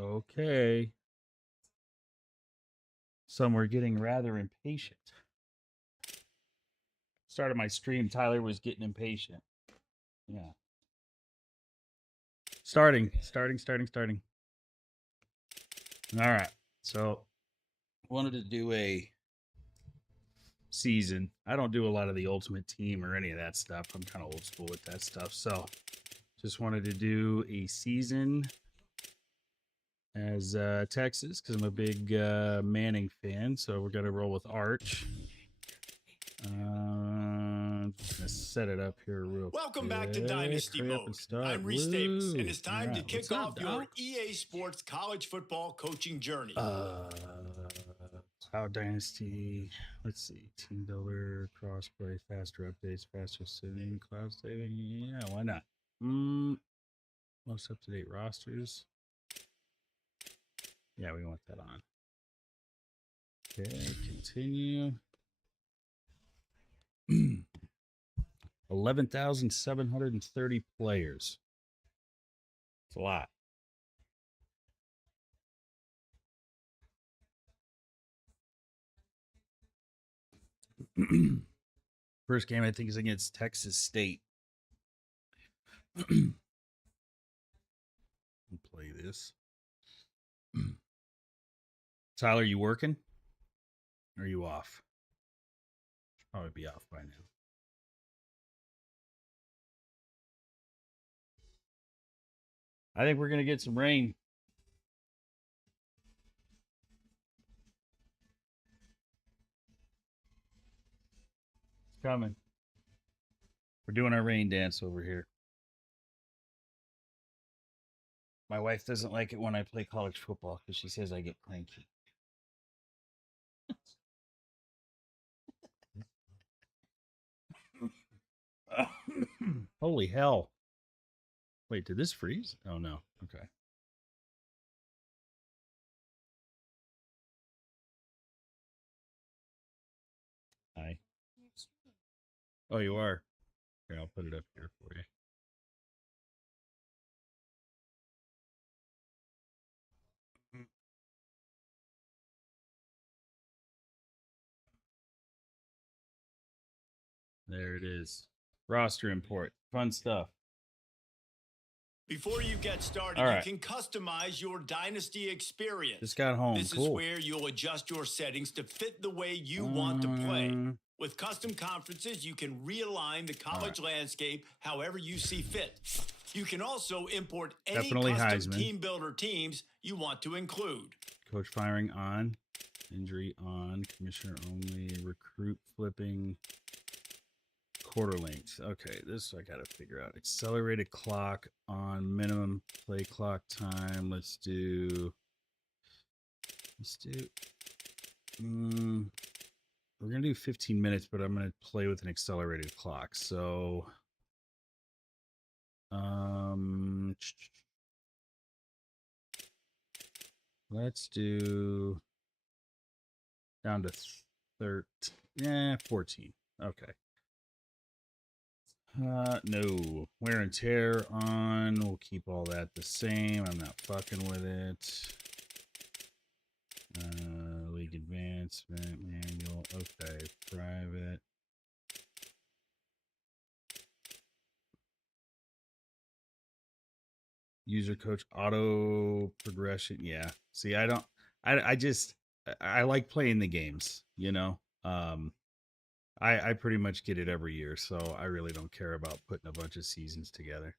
Okay. Some were getting rather impatient. Started my stream, Tyler was getting impatient. Yeah. Starting. All right. So, wanted to do a season. I don't do a lot of the ultimate team or any of that stuff. I'm kind of old school with that stuff. So, just wanted to do a season as Texas because I'm a big Manning fan. So, we're going to roll with Arch. Just gonna set it up here real Welcome quick. back to Dynasty Hurry up and Mode. start. I'm Reese Davis, and it's time to Alright, kick what's up, off your dog? EA Sports college football coaching journey. Cloud Dynasty. Let's see. Team Builder, Crossplay, faster updates, faster saving, cloud saving. Yeah, why not? Most up-to-date rosters. Yeah, we want that on. Okay, continue. 11,730 players. It's a lot. First game, I think, is against Texas State. We'll play this. Tyler, you working? Or are you off? Should probably be off by now. I think we're going to get some rain. It's coming. We're doing our rain dance over here. My wife doesn't like it when I play college football because she says I get cranky. Holy hell. Wait, did this freeze? Oh, no. Okay. Hi. Oh, you are? Here, I'll put it up here for you. There it is. Roster import. Fun stuff. Before you get started, All right. you can customize your Dynasty experience. Just got home. This Cool. is where you'll adjust your settings to fit the way you want to play. With custom conferences, you can realign the college landscape however you see fit. You can also import any Definitely custom Heisman. team builder teams you want to include. Coach firing on. Injury on. Commissioner only. Recruit flipping. Quarter length. Okay, this I gotta figure out. Accelerated clock on minimum play clock time. Let's do. We're gonna do 15 minutes, but I'm gonna play with an accelerated clock. So, let's do down to 14. Okay. No. Wear and tear on. We'll keep all that the same. I'm not fucking with it. League advancement manual. Okay. Private. User coach auto progression. Yeah. See, I like playing the games, you know? I pretty much get it every year, so I really don't care about putting a bunch of seasons together.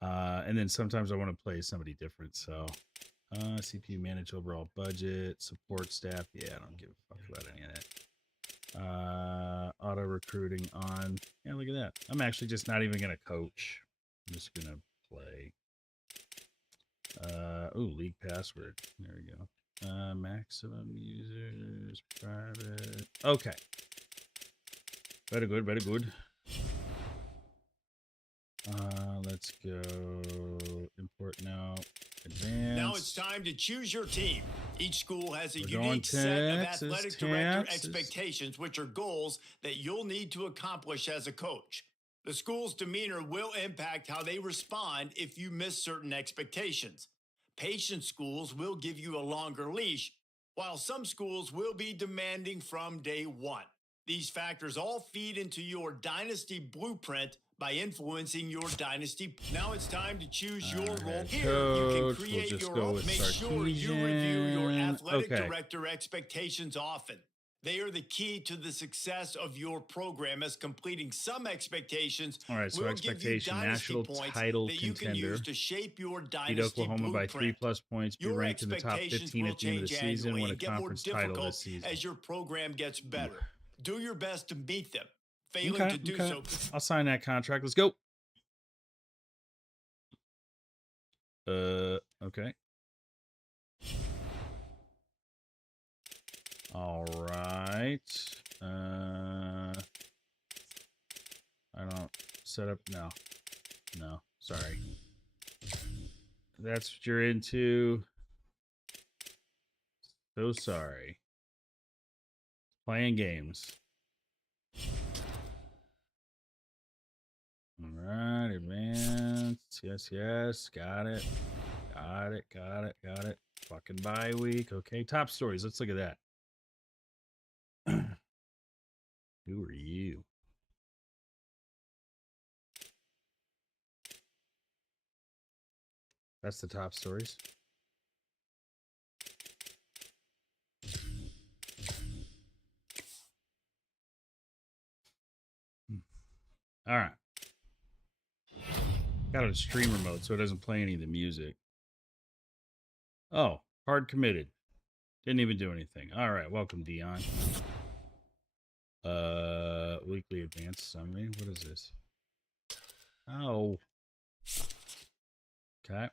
And then sometimes I want to play somebody different. So, CPU manage overall budget, support staff. Yeah, I don't give a fuck about any of that. Auto recruiting on. Yeah, look at that. I'm actually just not even gonna coach. I'm just gonna play. League password. There we go. Maximum users, private. Okay. Very good, very good. Let's go import now. Advanced. Now it's time to choose your team. Each school has a unique set of athletic director expectations, which are goals that you'll need to accomplish as a coach. The school's demeanor will impact how they respond if you miss certain expectations. Patient schools will give you a longer leash, while some schools will be demanding from day one. These factors all feed into your dynasty blueprint by influencing your dynasty. Now it's time to choose your role. Here, you can create your own. Make sure you review your athletic director expectations often. They are the key to the success of your program, as completing some expectations will give you national title that you contender. can use to shape your dynasty beat Oklahoma blueprint. by 3+ points. Be Your ranked in the top 15 at the end of the season. Win a conference title this season. As your program gets better, do your best to meet them. Failing to do so, I'll sign that contract. Let's go. Okay. All right. I don't set up. No, sorry. That's what you're into. So sorry. Playing games. All right, advance. Yes. Got it. Fucking bye week. Okay, top stories. Let's look at that. Who are you? That's the top stories. All right. Got a streamer mode so it doesn't play any of the music. Oh, hard committed. Didn't even do anything. All right, welcome, Dion. Weekly advanced summary. What is this? Oh. Okay.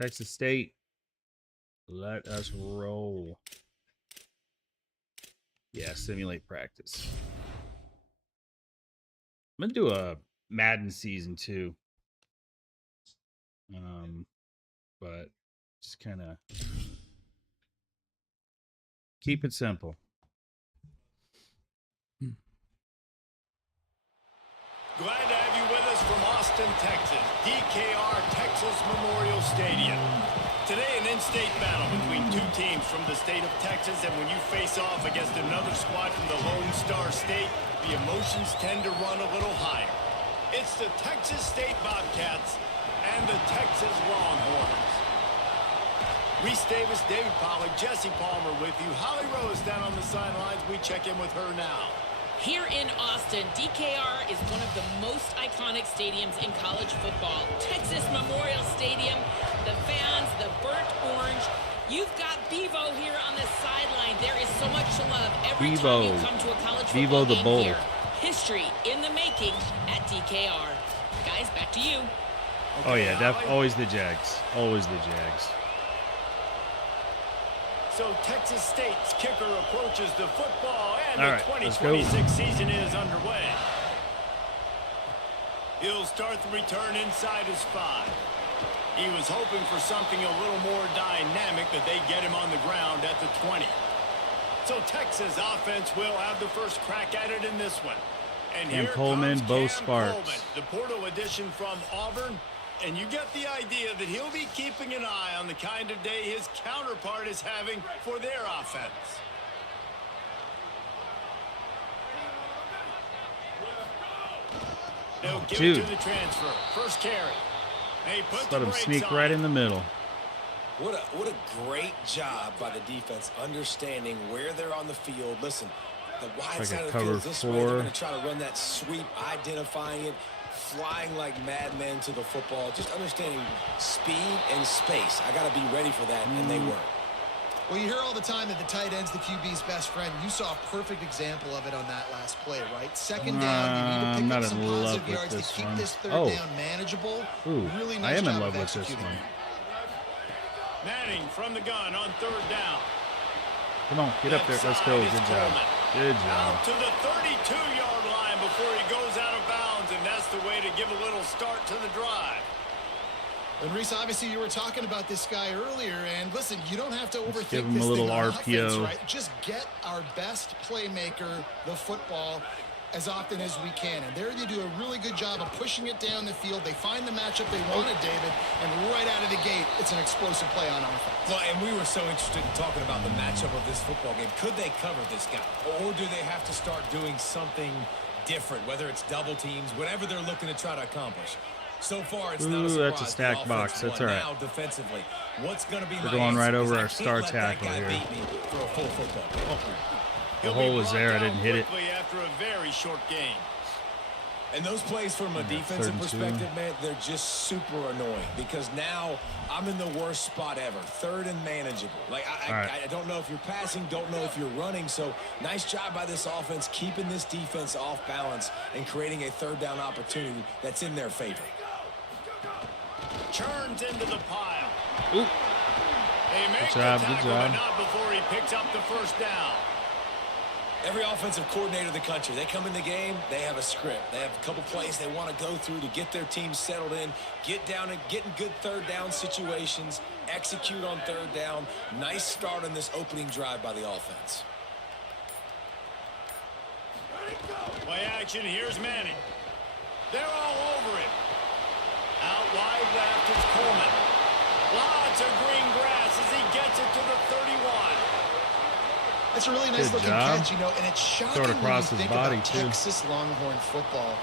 Texas State. Let us roll. Yeah, simulate practice. I'm gonna do a Madden season 2. But just kind of keep it simple. Glad to have you with us from Austin, Texas, DKR Texas Memorial Stadium. Today, an in-state battle between two teams from the state of Texas, and when you face off against another squad from the Lone Star State, the emotions tend to run a little higher. It's the Texas State Bobcats and the Texas Longhorns. Reese Davis, David Pollack, Jesse Palmer with you. Holly Rose down on the sidelines. We check in with her now. Here in Austin, DKR is one of the most iconic stadiums in college football. Texas Memorial Stadium, the fans, the burnt orange. You've got Bevo here on the sideline. There is so much love every time you come to a college football game here. History in the making at DKR. Guys, back to you. Okay, oh, yeah, always the Jags. Always the Jags. So Texas State's kicker approaches the football, and all the right, 2026 season is underway. He'll start the return inside his 5. He was hoping for something a little more dynamic, but they get him on the ground at the 20. So Texas offense will have the first crack at it in this one. And Cam here Coleman, comes Bo Cam Sparks. Coleman, the portal addition from Auburn. And you get the idea that he'll be keeping an eye on the kind of day his counterpart is having for their offense. They'll give it to the transfer. First carry. They put let him sneak right in the middle. What a great job by the defense understanding where they're on the field. Listen, the wide side of the field is this way. They're going to try to run that sweep, identifying it, flying like madmen to the football, just understanding speed and space. I got to be ready for that, and they were. Well, you hear all the time that the tight end's the QB's best friend. You saw a perfect example of it on that last play, right? Second down, you need to pick up some positive yards to keep this third down manageable. Ooh, really I nice am in job love of with this one. Manning from the gun on third down. Come on, get up there. Let's go. Good job. Good job. Out to the 32-yard line before he goes out of bounds, and that's the way to give a little start to the drive. And Reese, obviously you were talking about this guy earlier, and listen, you don't have to overthink give him this a little thing on RPO. offense, right? Just get our best playmaker the football. as often as we can. And there they do a really good job of pushing it down the field. They find the matchup they wanted, David, and right out of the gate, it's an explosive play on offense. Well, and we were so interested in talking about the matchup of this football game. Could they cover this guy? Or do they have to start doing something different, whether it's double teams, whatever they're looking to try to accomplish? So far, it's not a surprise. That's a stacked box. That's all right. Now, defensively, what's going to be We're going right over our star tackle here. For a full football. The hole was there. I didn't hit it. After a very short game. And those plays from a defensive perspective, man, they're just super annoying because now I'm in the worst spot ever. Third and manageable. Like, I don't know if you're passing, don't know if you're running. So nice job by this offense keeping this defense off balance and creating a third down opportunity that's in their favor. Turns into the pile. Ooh. Good job, good job. But not before he picks up the first down. Every offensive coordinator in the country, they come in the game, they have a script. They have a couple plays they want to go through to get their team settled in, get down and get in good third down situations, execute on third down. Nice start on this opening drive by the offense. Play action, here's Manning. They're all over it. Out wide left, it's Coleman. Lots of green grass as he gets it to the 31. That's a really nice looking catch, you know, and it's shocking when you think about Texas Longhorn football.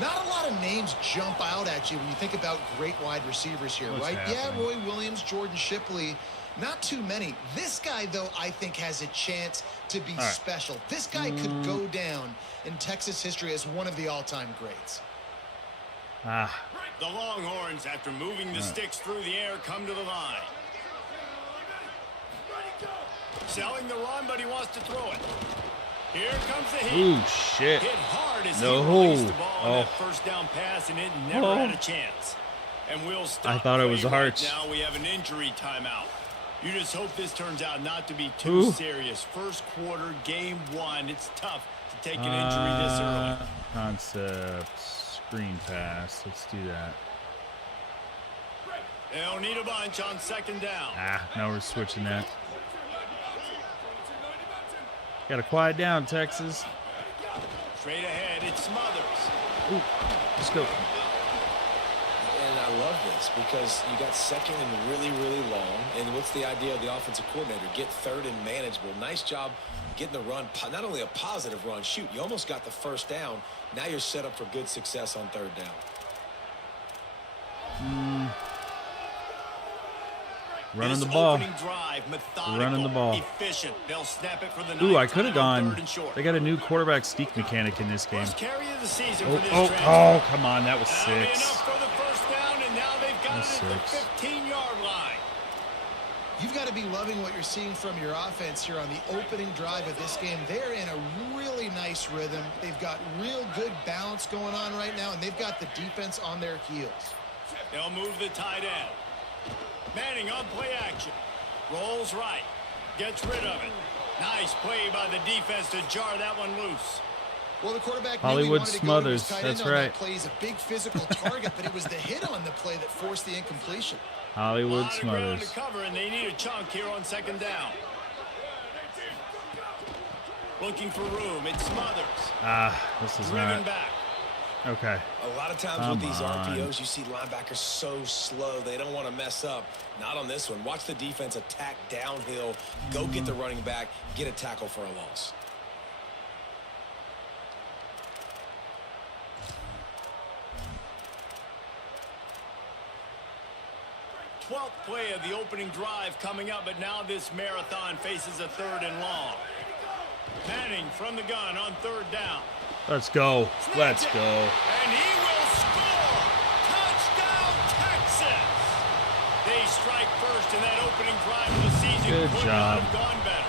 Not a lot of names jump out at you when you think about great wide receivers here, right? Yeah, Roy Williams, Jordan Shipley, not too many. This guy, though, I think has a chance to be special. This guy could go down in Texas history as one of the all-time greats. The Longhorns, after moving the sticks through the air, come to the line. Selling the run, but he wants to throw it. Here comes the hit. Ooh, shit. Hit hard as he released the ball on that first down pass, and it never had a chance. And we'll stop. I thought it was Arch. Now we have an injury timeout. You just hope this turns out not to be too serious. First quarter, game one. It's tough to take an injury this early. Concept, screen pass. Let's do that. They'll need a bunch on second down. Now we're switching that. Got to quiet down, Texas. Straight ahead, it's Smothers. Ooh, let's go. And I love this because you got second and really, really long. And what's the idea of the offensive coordinator? Get third and manageable. Nice job getting the run. Not only a positive run. Shoot, you almost got the first down. Now you're set up for good success on third down. Running the ball. Running the ball. Efficient. They'll snap it for the Ooh, I could have gone. They got a new quarterback sneak mechanic in this game. Oh, come on. That was 6. Enough for the first down, and now they've got it at the 15-yard line. You've got to be loving what you're seeing from your offense here on the opening drive of this game. They're in a really nice rhythm. They've got real good balance going on right now, and they've got the defense on their heels. They'll move the tight end. Manning on play action. Rolls right. Gets rid of it. Nice play by the defense to jar that one loose. Well, the quarterback Hollywood Smothers. That's right. That play. He's a big physical target, but it was the hit on the play that forced the incompletion. Hollywood Smothers. To cover, and they need a chunk here on second down. Looking for room. It's Smothers. This is driven not. Back. Okay. A lot of times with these RPOs, you see linebackers so slow. They don't want to mess up. Not on this one. Watch the defense attack downhill. Go get the running back. Get a tackle for a loss. Twelfth play of the opening drive coming up, but now this marathon faces a third and long. Manning from the gun on third down. Let's go. Let's go. And he will score. Touchdown, Texas. They strike first in that opening drive of the season. Good job. Could not have gone better.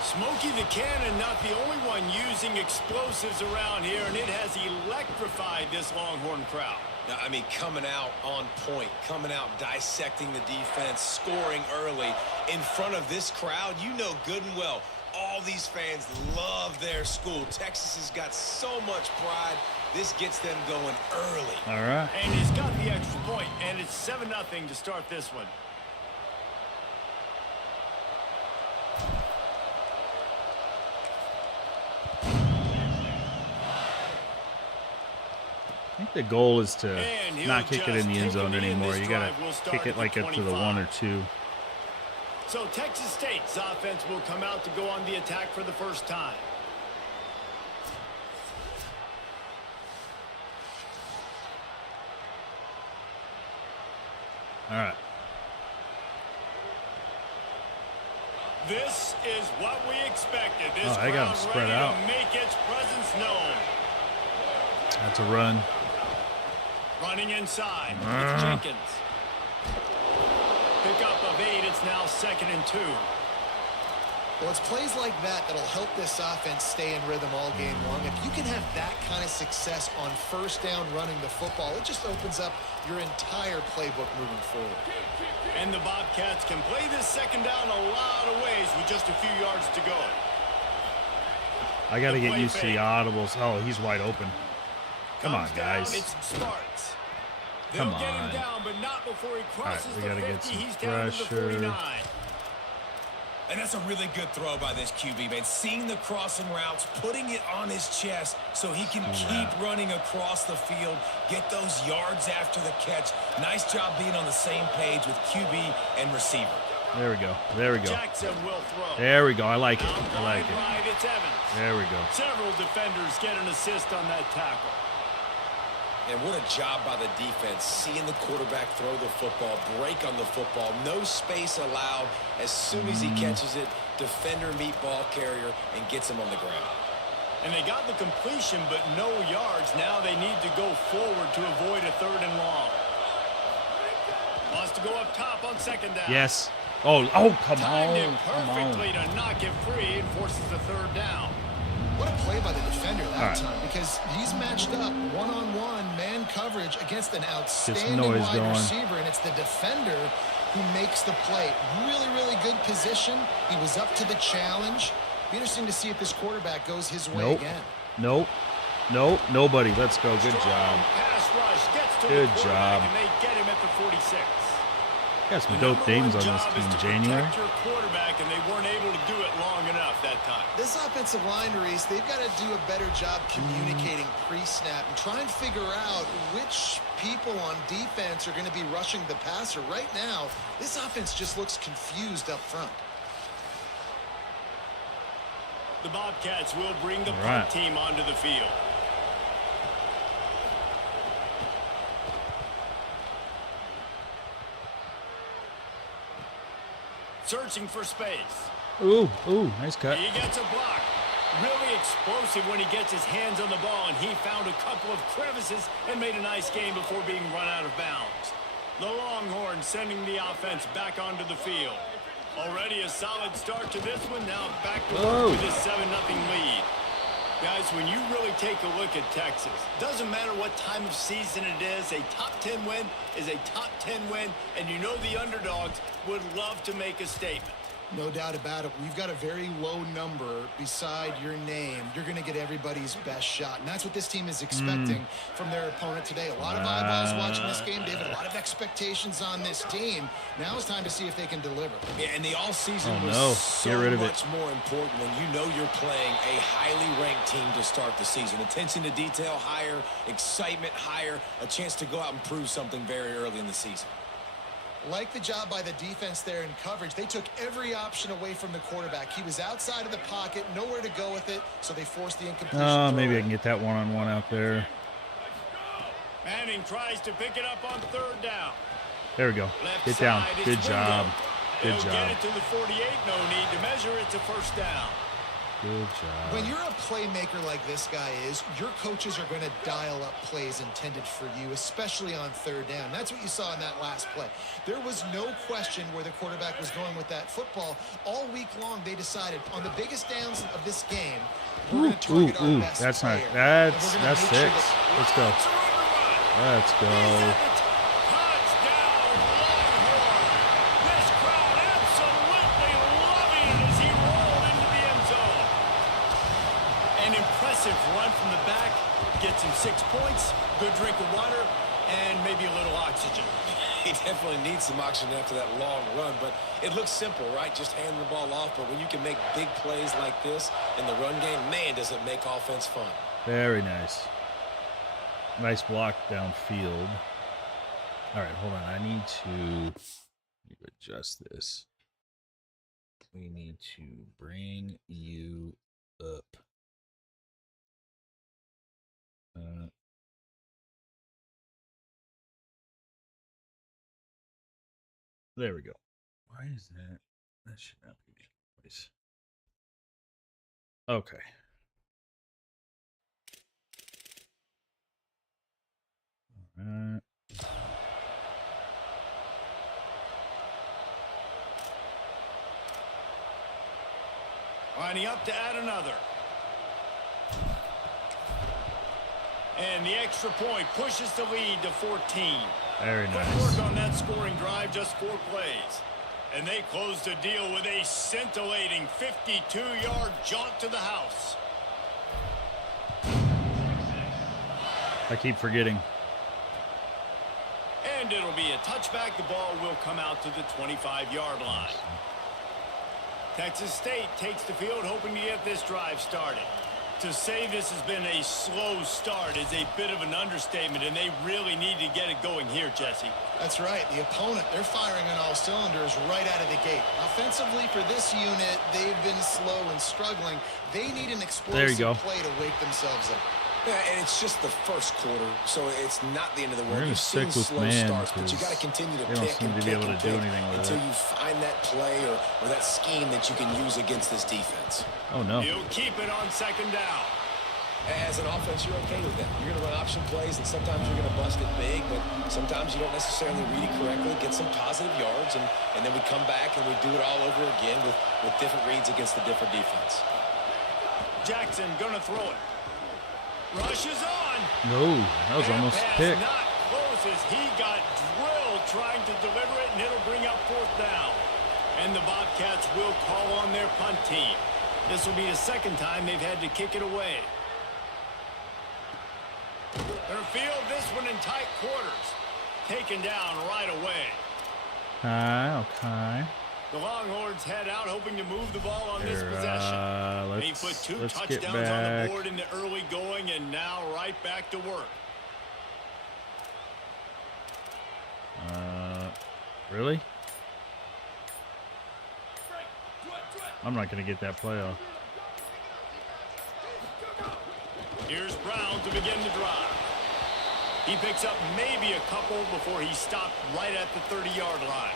Smokey the Cannon, not the only one using explosives around here, and it has electrified this Longhorn crowd. Now, I mean, coming out on point, coming out dissecting the defense, scoring early in front of this crowd. You know good and well, all these fans love their school. Texas has got so much pride. This gets them going early. All right. And he's got the extra point, and it's 7-0 to start this one. The goal is to not kick it in the end zone anymore. You got to kick it like up to the 1 or 2. So Texas State's offense will come out to go on the attack for the first time. All right. This is what we expected. This I got him spread out. To make its presence known. That's a run. Running inside with Jenkins. Pickup of 8. It's now 2nd and 2. Well, it's plays like that that'll help this offense stay in rhythm all game long. If you can have that kind of success on first down running the football, it just opens up your entire playbook moving forward. And the Bobcats can play this second down a lot of ways with just a few yards to go. I got to get used to the audibles. Oh, he's wide open. Come on, guys. It's Sparks. Come They'll get him on. down, but not before he crosses All right, we the got to 50. get He's some down to the pressure. 49. And that's a really good throw by this QB, man. Seeing the crossing routes, putting it on his chest so he can keep running across the field, get those yards after the catch. Nice job being on the same page with QB and receiver. There we go. There we go. Jackson will throw. There we go. I like it. Down I like it. right, it's Evans. There we go. Several defenders get an assist on that tackle. And what a job by the defense, seeing the quarterback throw the football, break on the football, no space allowed. As soon as he catches it, defender meet ball carrier and gets him on the ground. And they got the completion, but no yards. Now they need to go forward to avoid a 3rd and long. Wants to go up top on 2nd down. Yes. Oh, come Timed it on. Come perfectly on. to knock it free and forces a 3rd down. What a play by the defender that time, because he's matched up one-on-one man coverage against an outstanding wide receiver, and it's the defender who makes the play. Really, really good position. He was up to the challenge. Be interesting to see if this quarterback goes his way again. Nope. Nobody. Let's go. Good job. Pass rush gets to Good the job. And they get him at the 46. Got some dope names on this team, January. Your quarterback, and they weren't able to do it long enough that time. This offensive line, Reese, they've got to do a better job communicating pre-snap and try and figure out which people on defense are going to be rushing the passer. Right now, this offense just looks confused up front. The Bobcats will bring the punt team onto the field. Searching for space. Ooh, nice cut. He gets a block. Really explosive when he gets his hands on the ball, and he found a couple of crevices and made a nice game before being run out of bounds. The Longhorns sending the offense back onto the field. Already a solid start to this one. Now back to work with this 7-0 lead. Guys, when you really take a look at Texas, doesn't matter what time of season it is, a top 10 win is a top 10 win, and you know the underdogs would love to make a statement. No doubt about it. We've got a very low number beside your name. You're going to get everybody's best shot. And that's what this team is expecting from their opponent today. A lot of eyeballs watching this game, David. A lot of expectations on this team. Now it's time to see if they can deliver. Yeah, and the offseason was so much more important when you know you're playing a highly ranked team to start the season. Attention to detail higher, excitement higher, a chance to go out and prove something very early in the season. Like the job by the defense there in coverage. They took every option away from the quarterback. He was outside of the pocket, nowhere to go with it, so they forced the incompletion. Maybe I can get that one-on-one out there. Manning tries to pick it up on 3rd down. There we go. Get down. Good job. Good job. Get it to the 48. No need to measure. It's a 1st down. Good job. When you're a playmaker like this guy is, your coaches are going to dial up plays intended for you, especially on 3rd down. That's what you saw in that last play. There was no question where the quarterback was going with that football. All week long, they decided on the biggest downs of this game, we're going to target our best that's player. not. That's 6. Let's go. Let's go. Run from the back, gets him 6 points, good drink of water, and maybe a little oxygen. He definitely needs some oxygen after that long run, but it looks simple, right? Just hand the ball off, but when you can make big plays like this in the run game, man, does it make offense fun. Very nice. Nice block downfield. All right, hold on. I need to adjust this. We need to bring you up. There we go. Why is that? That should not be the place. Okay. All right. Lining up to add another. And the extra point pushes the lead to 14. Very nice. Quick work on that scoring drive, just 4 plays. And they close the deal with a scintillating 52-yard jaunt to the house. I keep forgetting. And it'll be a touchback. The ball will come out to the 25-yard line. Texas State takes the field, hoping to get this drive started. To say this has been a slow start is a bit of an understatement, and they really need to get it going here, Jesse. That's right. The opponent, they're firing on all cylinders right out of the gate. Offensively, for this unit, they've been slow and struggling. They need an explosive play to wake themselves up. Yeah, and it's just the first quarter, so it's not the end of the world. We're going to stick with slow man starts, but you got to continue to pick and pick and pick until you find that play or that scheme that you can use against this defense. Oh, no. He'll keep it on second down. As an offense, you're okay with that. You're going to run option plays, and sometimes you're going to bust it big, but sometimes you don't necessarily read it correctly, get some positive yards, and then we come back and we do it all over again with different reads against the different defense. Jackson going to throw it. Rushes on. No, that was almost picked. Not close as he got drilled trying to deliver it, and it'll bring up 4th down. And the Bobcats will call on their punt team. This will be the second time they've had to kick it away. They'll field this one in tight quarters. Taken down right away. Okay. The Longhorns head out hoping to move the ball on this possession. They put 2 touchdowns on the board in the early going, and now right back to work. Really? I'm not going to get that play off. Here's Brown to begin the drive. He picks up maybe a couple before he stopped right at the 30-yard line.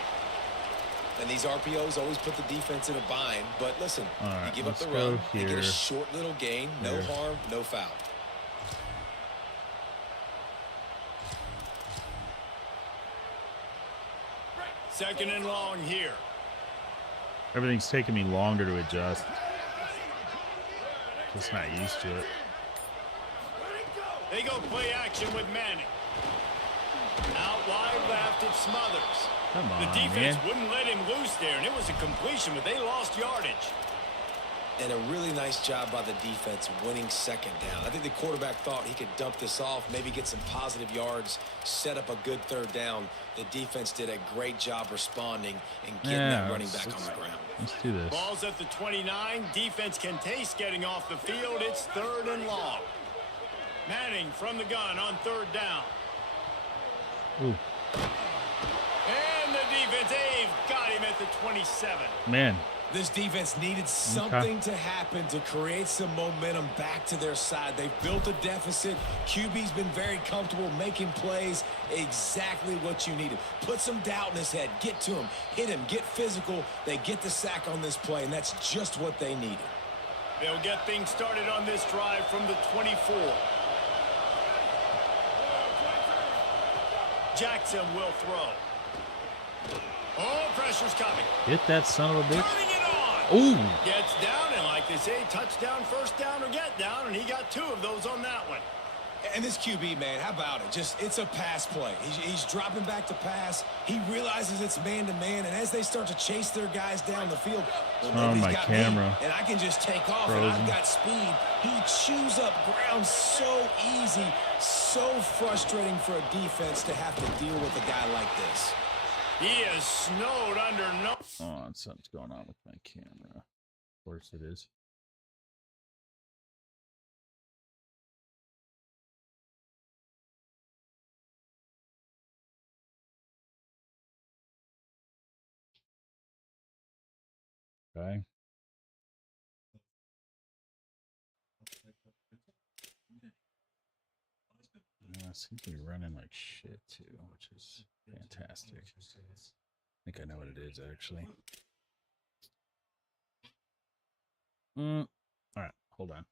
And these RPOs always put the defense in a bind. But listen, right, you give up the run, you get a short little gain, no harm, no foul. Second and long here. Everything's taking me longer to adjust. Just not used to it. They go play action with Manning. Out wide left, it's Smothers. Come on, the defense man. wouldn't let him loose there, and it was a completion, but they lost yardage. And a really nice job by the defense winning second down. I think the quarterback thought he could dump this off, maybe get some positive yards, set up a good 3rd down. The defense did a great job responding and getting that running back on the ground. Let's do this. Ball's at the 29. Defense can taste getting off the field. It's 3rd and long. Manning from the gun on 3rd down. Ooh. And the defense, they've got him at the 27. Man. This defense needed something to happen to create some momentum back to their side. They've built a deficit. QB's been very comfortable making plays. Exactly what you needed. Put some doubt in his head. Get to him. Hit him. Get physical. They get the sack on this play, and that's just what they needed. They'll get things started on this drive from the 24. Jackson will throw. Oh, pressure's coming. Hit that son of a bitch. Turning it on. Ooh. Gets down, and like they say, touchdown, first down, or get down, and he got 2 of those on that one. And this QB, man, how about it? It's a pass play. He's dropping back to pass. He realizes it's man-to-man, and as they start to chase their guys down the field, well, my got camera. Me, and I can just take off, Frozen. and I've got speed. He chews up ground so easy, so frustrating for a defense to have to deal with a guy like this. He is snowed under no... Oh, something's going on with my camera. Of course it is. Okay. Seems to be running like shit too, which is fantastic. I think I know what it is actually. All right, hold on.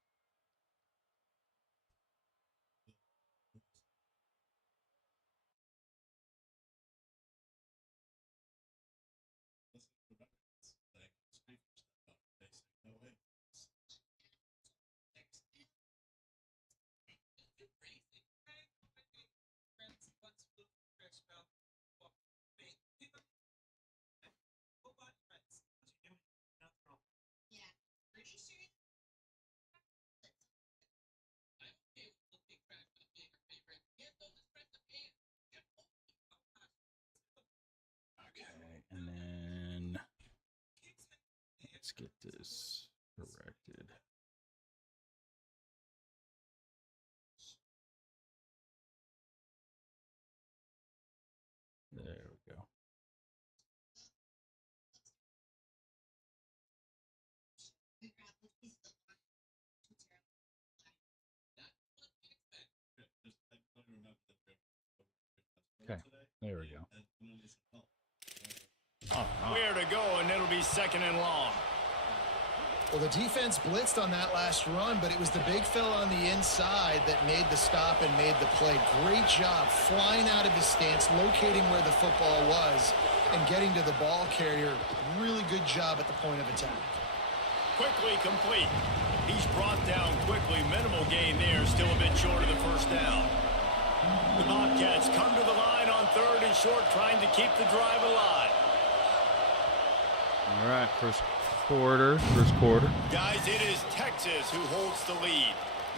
And then let's get this corrected. There we go. Okay, there we go. Where to go, and it'll be second and long. Well, the defense blitzed on that last run, but it was the big fella on the inside that made the stop and made the play. Great job flying out of his stance, locating where the football was, and getting to the ball carrier. Really good job at the point of attack. Quickly complete. He's brought down quickly. Minimal gain there, still a bit short of the first down. The Bobcats come to the line on 3rd and short, trying to keep the drive alive. All right, first quarter. Guys, it is Texas who holds the lead.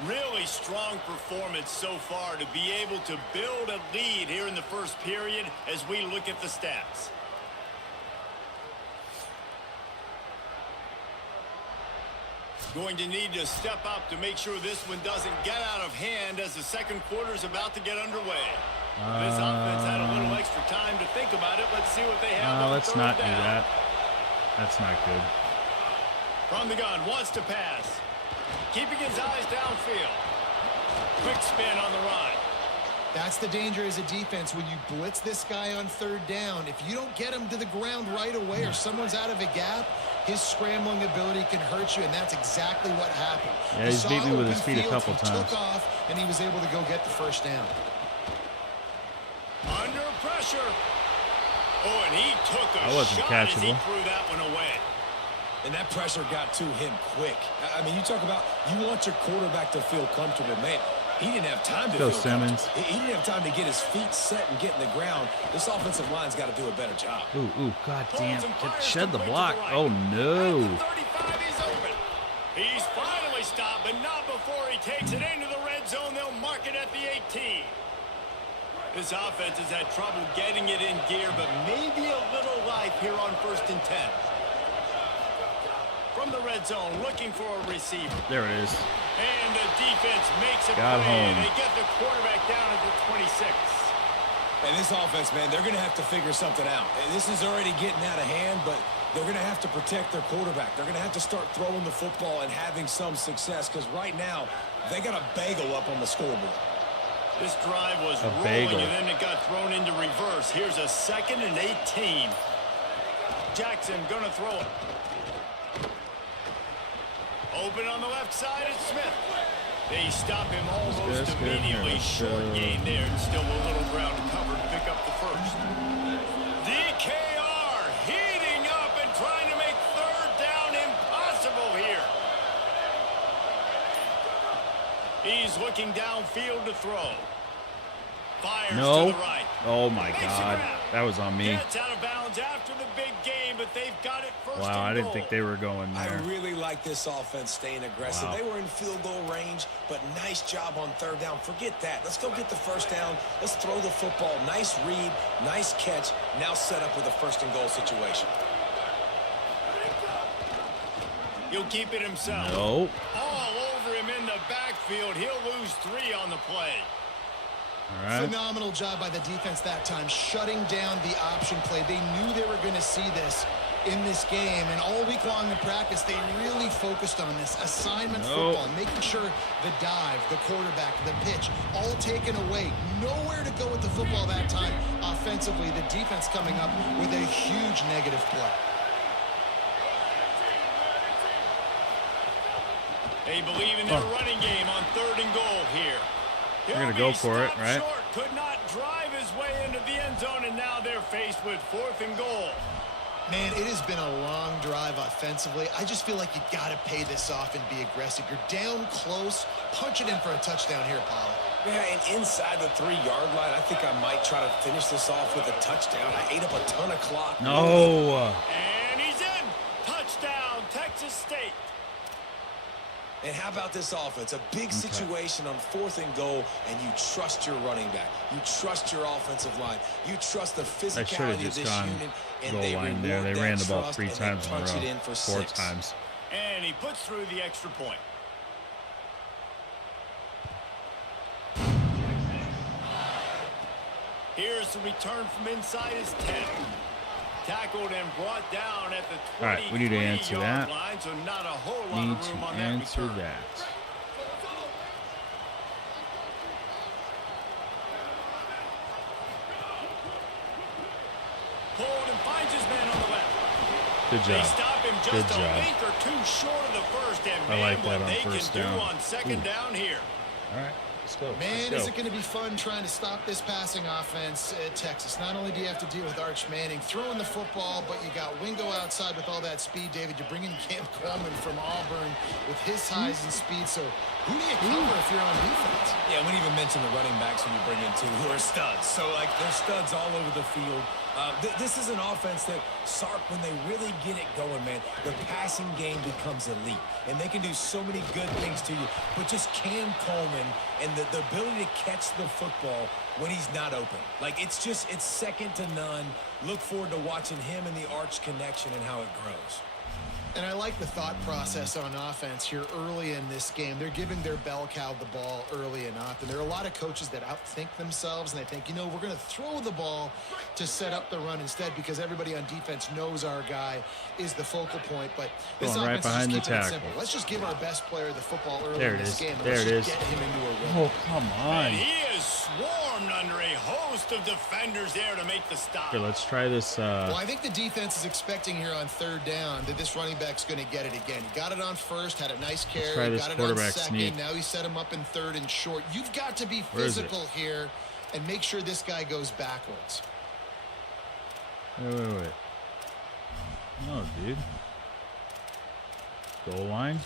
Really strong performance so far to be able to build a lead here in the first period as we look at the stats. Going to need to step up to make sure this one doesn't get out of hand as the second quarter is about to get underway. This offense had a little extra time to think about it. Let's see what they have on let's third not down. do that. That's not good. From the gun, wants to pass. Keeping his eyes downfield. Quick spin on the run. That's the danger as a defense when you blitz this guy on 3rd down. If you don't get him to the ground right away or someone's out of a gap, his scrambling ability can hurt you, and that's exactly what happened. Yeah, he's beat me with his feet a couple times. Took off, and he was able to go get the first down. Under pressure. Oh, and he took a wasn't shot as he catchable. threw that one away. And that pressure got to him quick. I mean, you talk about you want your quarterback to feel comfortable. Man, he didn't have time to feel Simmons. comfortable. He didn't have time to get his feet set and get in the ground. This offensive line's got to do a better job. Ooh, god damn. Shed the Complete to block. right. Oh, no. At the 35, he's open. He's finally stopped, but not before he takes it into the red zone. They'll mark it at the 18. This offense has had trouble getting it in gear, but maybe a little life here on 1st and 10. From the red zone, looking for a receiver. There it is. And the defense makes a Got play. home. They get the quarterback down at the 26. And this offense, man, they're going to have to figure something out. And this is already getting out of hand, but they're going to have to protect their quarterback. They're going to have to start throwing the football and having some success because right now they got a bagel up on the scoreboard. This drive was rolling, bagel. and then it got thrown into reverse. Here's a 2nd and 18. Jackson going to throw it. Open on the left side, it's Smith. They stop him almost immediately. Short gain there, and still a little ground to cover to pick up the first. DKR heating up and trying to make 3rd down impossible here. He's looking downfield to throw. Fires to the right. Oh, my God. That was on me. Gets out of bounds after the big game, but they've got it first Wow, and I didn't goal. think they were going I there. really like this offense staying aggressive. Wow. They were in field goal range, but nice job on 3rd down. Forget that. Let's go get the first down. Let's throw the football. Nice read, nice catch. Now set up with a 1st and goal situation. He'll keep it himself. No. All over him in the backfield. He'll lose 3 on the play. All right. Phenomenal job by the defense that time, shutting down the option play. They knew they were going to see this. in this game. And all week long in practice, they really focused on this assignment football, making sure the dive, the quarterback, the pitch, all taken away. Nowhere to go with the football that time. Offensively, the defense coming up with a huge negative play. They believe in their running game on 3rd and goal here. They're going to go for it, right? Short, could not drive his way into the end zone, and now they're faced with 4th and goal. Man, it has been a long drive offensively. I just feel like you got to pay this off and be aggressive. You're down close. Punch it in for a touchdown here, Paulo. Yeah, and inside the 3-yard line, I think I might try to finish this off with a touchdown. I ate up a ton of clock. No. And he's in. Touchdown, Texas State. And how about this offense? A big situation on 4th and goal, and you trust your running back. You trust your offensive line. You trust the physicality of this unit, and goal they line there. They ran the ball 3 times in a punch row. it in for 4 6. times. And he puts through the extra point. Here's the return from inside his 10. Tackled and brought down at the 23-yard All right, we need to answer that. line, so not a whole lot of room on that Answer return. that. Hold and finds his man on the left. Good They job. stop him just Good a job. link or two short of the first, and I man, like that what on they first can down. do on 2nd down here. All right, let's go. Man, let's is go. it going to be fun trying to stop this passing offense at Texas. Not only do you have to deal with Arch Manning throwing the football, but you got Wingo outside with all that speed, David. You bring in Cam Coleman from Auburn with his size and speed. So who do you cover if you're on defense? Yeah, we didn't even mention the running backs when you bring in 2 who are studs. So, like, they're studs all over the field. This is an offense that, Sark, when they really get it going, man, the passing game becomes elite. And they can do so many good things to you. But just Cam Coleman and the ability to catch the football when he's not open. Like, it's second to none. Look forward to watching him and the Arch connection and how it grows. And I like the thought process on offense here early in this game. They're giving their bell cow the ball early and often. There are a lot of coaches that outthink themselves, and they think, you know, we're going to throw the ball to set up the run instead because everybody on defense knows our guy is the focal point. But this Going right offense behind is the just keeping it tackle. simple. Let's just give our best player the football early There in it this is. game. And There let's it just is. get him into a rhythm. Oh, come on. And he is swarmed under a host of defenders there to make the stop. Here, let's try this. Well, I think the defense is expecting here on 3rd down that this running back's going to get it again. He got it on first, had a nice carry, try this got it on quarterback second. sneak. Now he set him up in 3rd and short. You've got to be Where is it? physical here and make sure this guy goes backwards. Wait. No, dude. Goal line.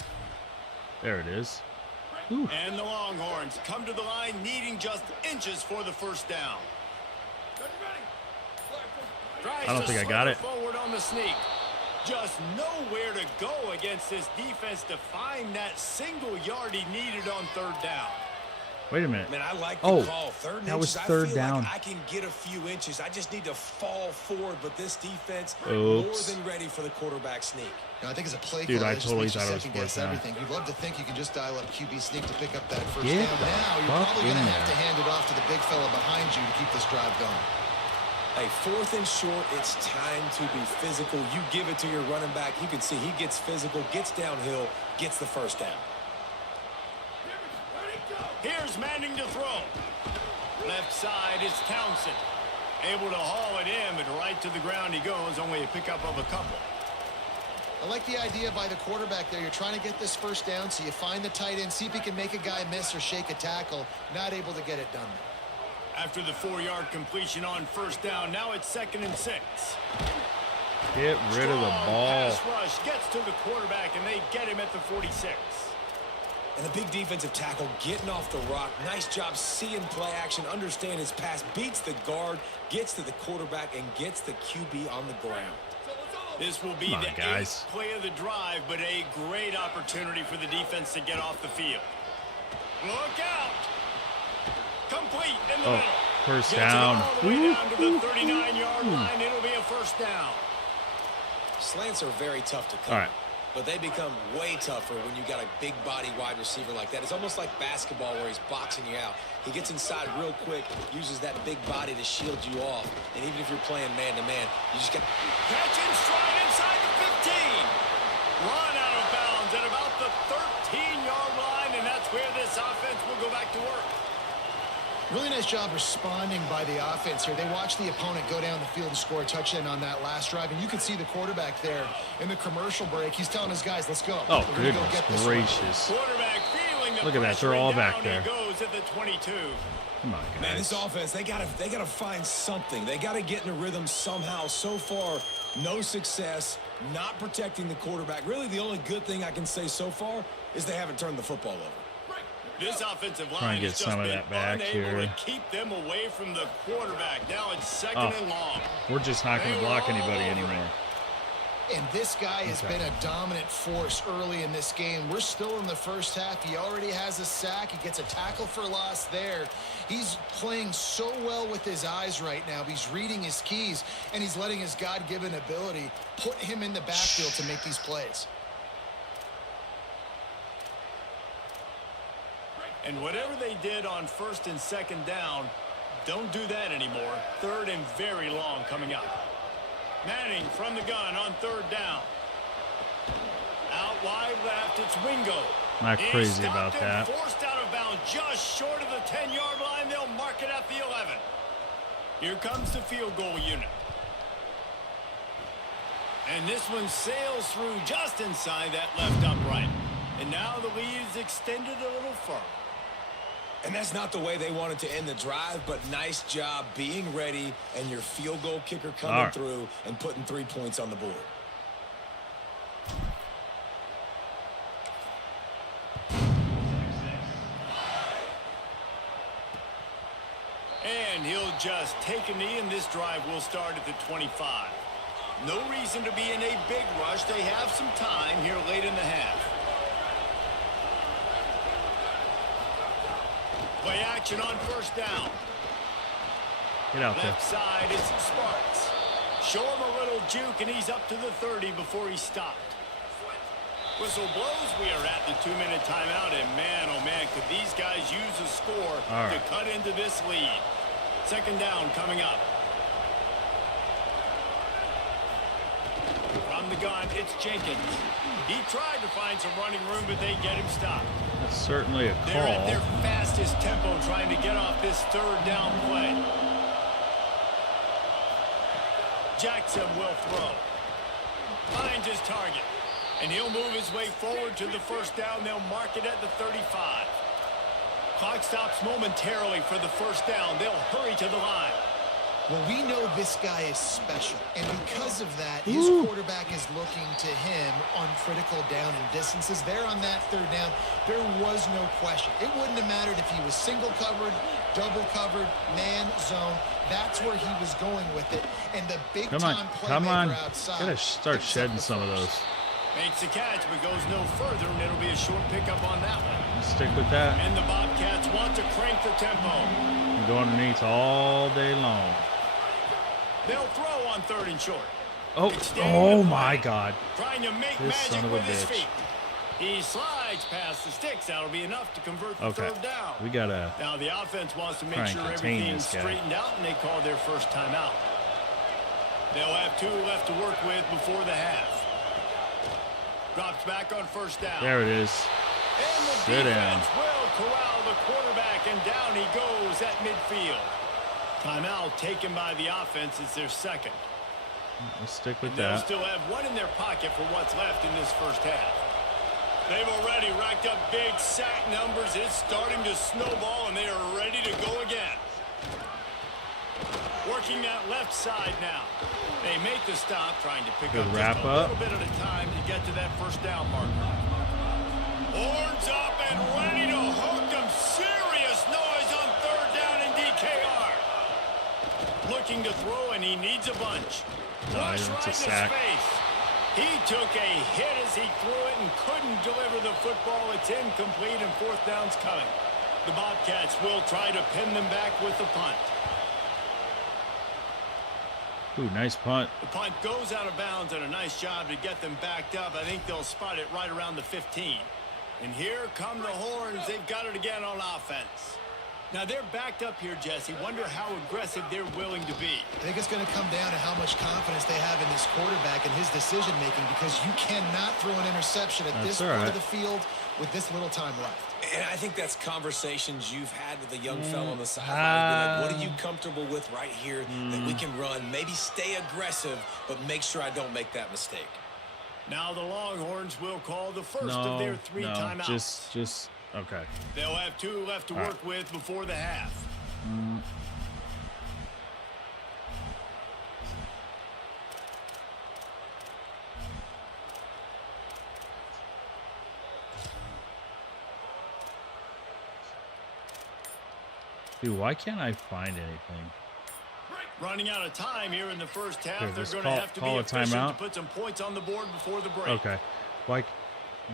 There it is. Whew. And the Longhorns come to the line needing just inches for the 1st down. I don't think I got it. Forward on the sneak. Just nowhere to go against this defense to find that single yard he needed on 3rd down. Wait a minute. Man, I like the Oh, call. 3rd and that was inches, 3rd I feel down. like I can get a few inches. I just need to fall forward, but this defense more Oops. than ready for the quarterback sneak. Now, I think as a play Dude, caller, I it just totally makes you thought it was second-guess 4th down. everything. You'd love to think you can just dial up QB sneak to pick up that first Get down. the Now, you're fuck probably going to in have to there. hand it off to the big fella behind you to keep this drive going. Hey, 4th and short, it's time to be physical. You give it to your running back. You can see he gets physical, gets downhill, gets the 1st down. Here's Manning to throw. Left side is Townsend. Able to haul it in, but right to the ground he goes. Only a pickup of a couple. I like the idea by the quarterback there. You're trying to get this 1st down, so you find the tight end, see if he can make a guy miss or shake a tackle. Not able to get it done. After the 4-yard completion on 1st down, now it's 2nd and 6. Get rid of the Strong ball. pass rush gets to the quarterback, and they get him at the 46. And the big defensive tackle getting off the rock. Nice job seeing play action, understand his pass, beats the guard, gets to the quarterback, and gets the QB on the ground. This will be Come on, the guys. 8th play of the drive, but a great opportunity for the defense to get off the field. Look out! Complete in the middle. First Gets it down. all the way down to the 39-yard line. It'll be a 1st down. Slants are very tough to cover. All right. But they become way tougher when you got a big body wide receiver like that. It's almost like basketball where he's boxing you out. He gets inside real quick, uses that big body to shield you off. And even if you're playing man-to-man, you just got... Catch and stride inside Run out of bounds at about the 13-yard line, and that's where this offense will go back to work. Really nice job responding by the offense here. They watched the opponent go down the field and score a touchdown on that last drive, and you can see the quarterback there in the commercial break. He's telling his guys, let's go. Oh, goodness gracious. Quarterback feeling the Look at that. They're all back there. He goes at the 22. Come on, guys. Man, this offense, they gotta find something. They gotta get in a rhythm somehow. So far, no success, not protecting the quarterback. Really, the only good thing I can say so far is they haven't turned the football over. This offensive line Trying to get some of that back here. To keep them away from the quarterback. Now it's second and long. We're just not going to block anybody anymore. And this guy has been a dominant force early in this game. We're still in the first half. He already has a sack. He gets a tackle for loss there. He's playing so well with his eyes right now. He's reading his keys, and he's letting his God-given ability put him in the backfield to make these plays. And whatever they did on first and second down, don't do that anymore. Third and very long coming up. Manning from the gun on third down. Out wide left, it's Wingo. Not crazy about that. Forced out of bounds just short of the 10-yard line. They'll mark it at the 11. Here comes the field goal unit. And this one sails through just inside that left upright. And now the lead is extended a little further. And that's not the way they wanted to end the drive, but nice job being ready and your field goal kicker coming through and putting 3 points on the board. And he'll just take a knee, and this drive will start at the 25. No reason to be in a big rush. They have some time here late in the half. Play action on first down. Get out there. Left side, it's Sparks. Show him a little juke, and he's up to the 30 before he stopped. Whistle blows. We are at the 2-minute timeout, and man, oh man, could these guys use a score to cut into this lead. Second down coming up. From the gun, it's Jenkins. He tried to find some running room, but they get him stopped. That's certainly a call. They're at their fastest tempo trying to get off this third down play. Jackson will throw. Finds his target. And he'll move his way forward to the first down. They'll mark it at the 35. Clock stops momentarily for the first down. They'll hurry to the line. Well, we know this guy is special, and because of that, his quarterback is looking to him on critical down and distances. There on that third down, there was no question. It wouldn't have mattered if he was single covered, double covered, man, zone. That's where he was going with it. And the big-time playmaker outside. Gotta start shedding some of those. Makes the catch, but goes no further, and it'll be a short pickup on that one. Stick with that. And the Bobcats want to crank the tempo. You go underneath all day long. They'll throw on third and short. Oh my God. Trying to make magic with his feet. He slides past the sticks. That'll be enough to convert the third down. We gotta. Now the offense wants to make sure everything's straightened out, and they call their first timeout. They'll have 2 left to work with before the half. Drops back on first down. There it is. And the defense will corral the quarterback, and down he goes at midfield. Timeout taken by the offense. It's their second. Let's stick with They'll that. still have one in their pocket for what's left in this first half. They've already racked up big sack numbers. It's starting to snowball, and they are ready to go again. Working that left side now. They make the stop, trying to pick up just a little bit at a time to get to that first down marker. Horns up and ready to hook them. Serious noise on third down in DKR. Looking to throw, and he needs a bunch. Rush right in his face. He took a hit as he threw it and couldn't deliver the football. It's incomplete, and fourth down's coming. The Bobcats will try to pin them back with the punt. Ooh, nice punt. The punt goes out of bounds, and a nice job to get them backed up. I think they'll spot it right around the 15. And here come the Horns. They've got it again on offense. Now they're backed up here, Jesse. Wonder how aggressive they're willing to be. I think it's going to come down to how much confidence they have in this quarterback and his decision-making, because you cannot throw an interception at this part of the field with this little time left. And I think that's conversations you've had with a young fellow on the sideline. Like, what are you comfortable with right here that we can run? Maybe stay aggressive, but make sure I don't make that mistake. Now the Longhorns will call the first of their 3 timeouts. Just okay. They'll have 2 left to work with before the half. Dude, why can't I find anything? Running out of time here in the first half. Okay, They're going to have to be efficient to put some points on the board before the break. Okay. Like,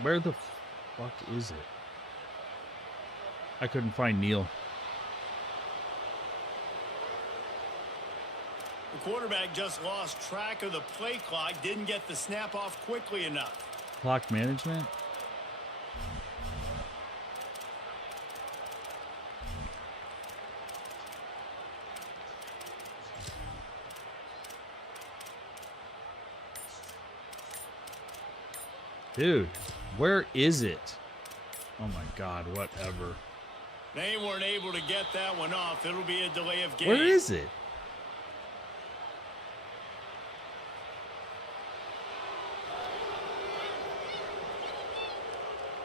where the fuck is it? I couldn't find Neil. The quarterback just lost track of the play clock. Didn't get the snap off quickly enough. Clock management? Dude, where is it? Oh my God, whatever. They weren't able to get that one off. It'll be a delay of game. Where is it?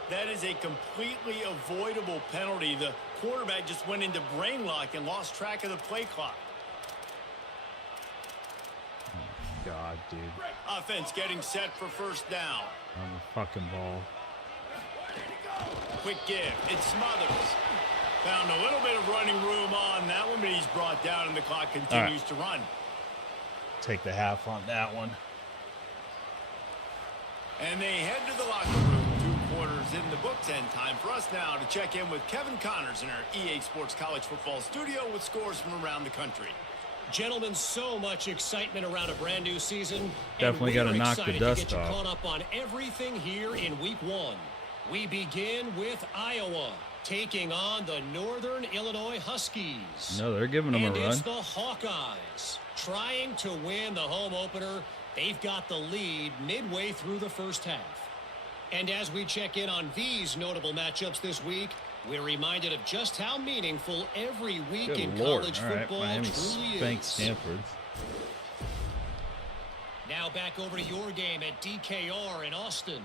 That is a completely avoidable penalty. The quarterback just went into brain lock and lost track of the play clock. Oh God, dude. Offense getting set for first down. On the fucking ball. Quick give. It Smothers. Found a little bit of running room on that one, but he's brought down and the clock continues to run. Take the half on that one. And they head to the locker room. 2 quarters in the books, and time for us now to check in with Kevin Connors in our EA Sports College Football studio with scores from around the country. Gentlemen, so much excitement around a brand new season. Definitely got to knock the dust to get off. you caught up on everything here in week 1. We begin with Iowa taking on the Northern Illinois Huskies. No, they're giving them a run. And it's the Hawkeyes trying to win the home opener. They've got the lead midway through the first half. And as we check in on these notable matchups this week, we're reminded of just how meaningful every week in college football truly is. Stanford. Now back over to your game at DKR in Austin.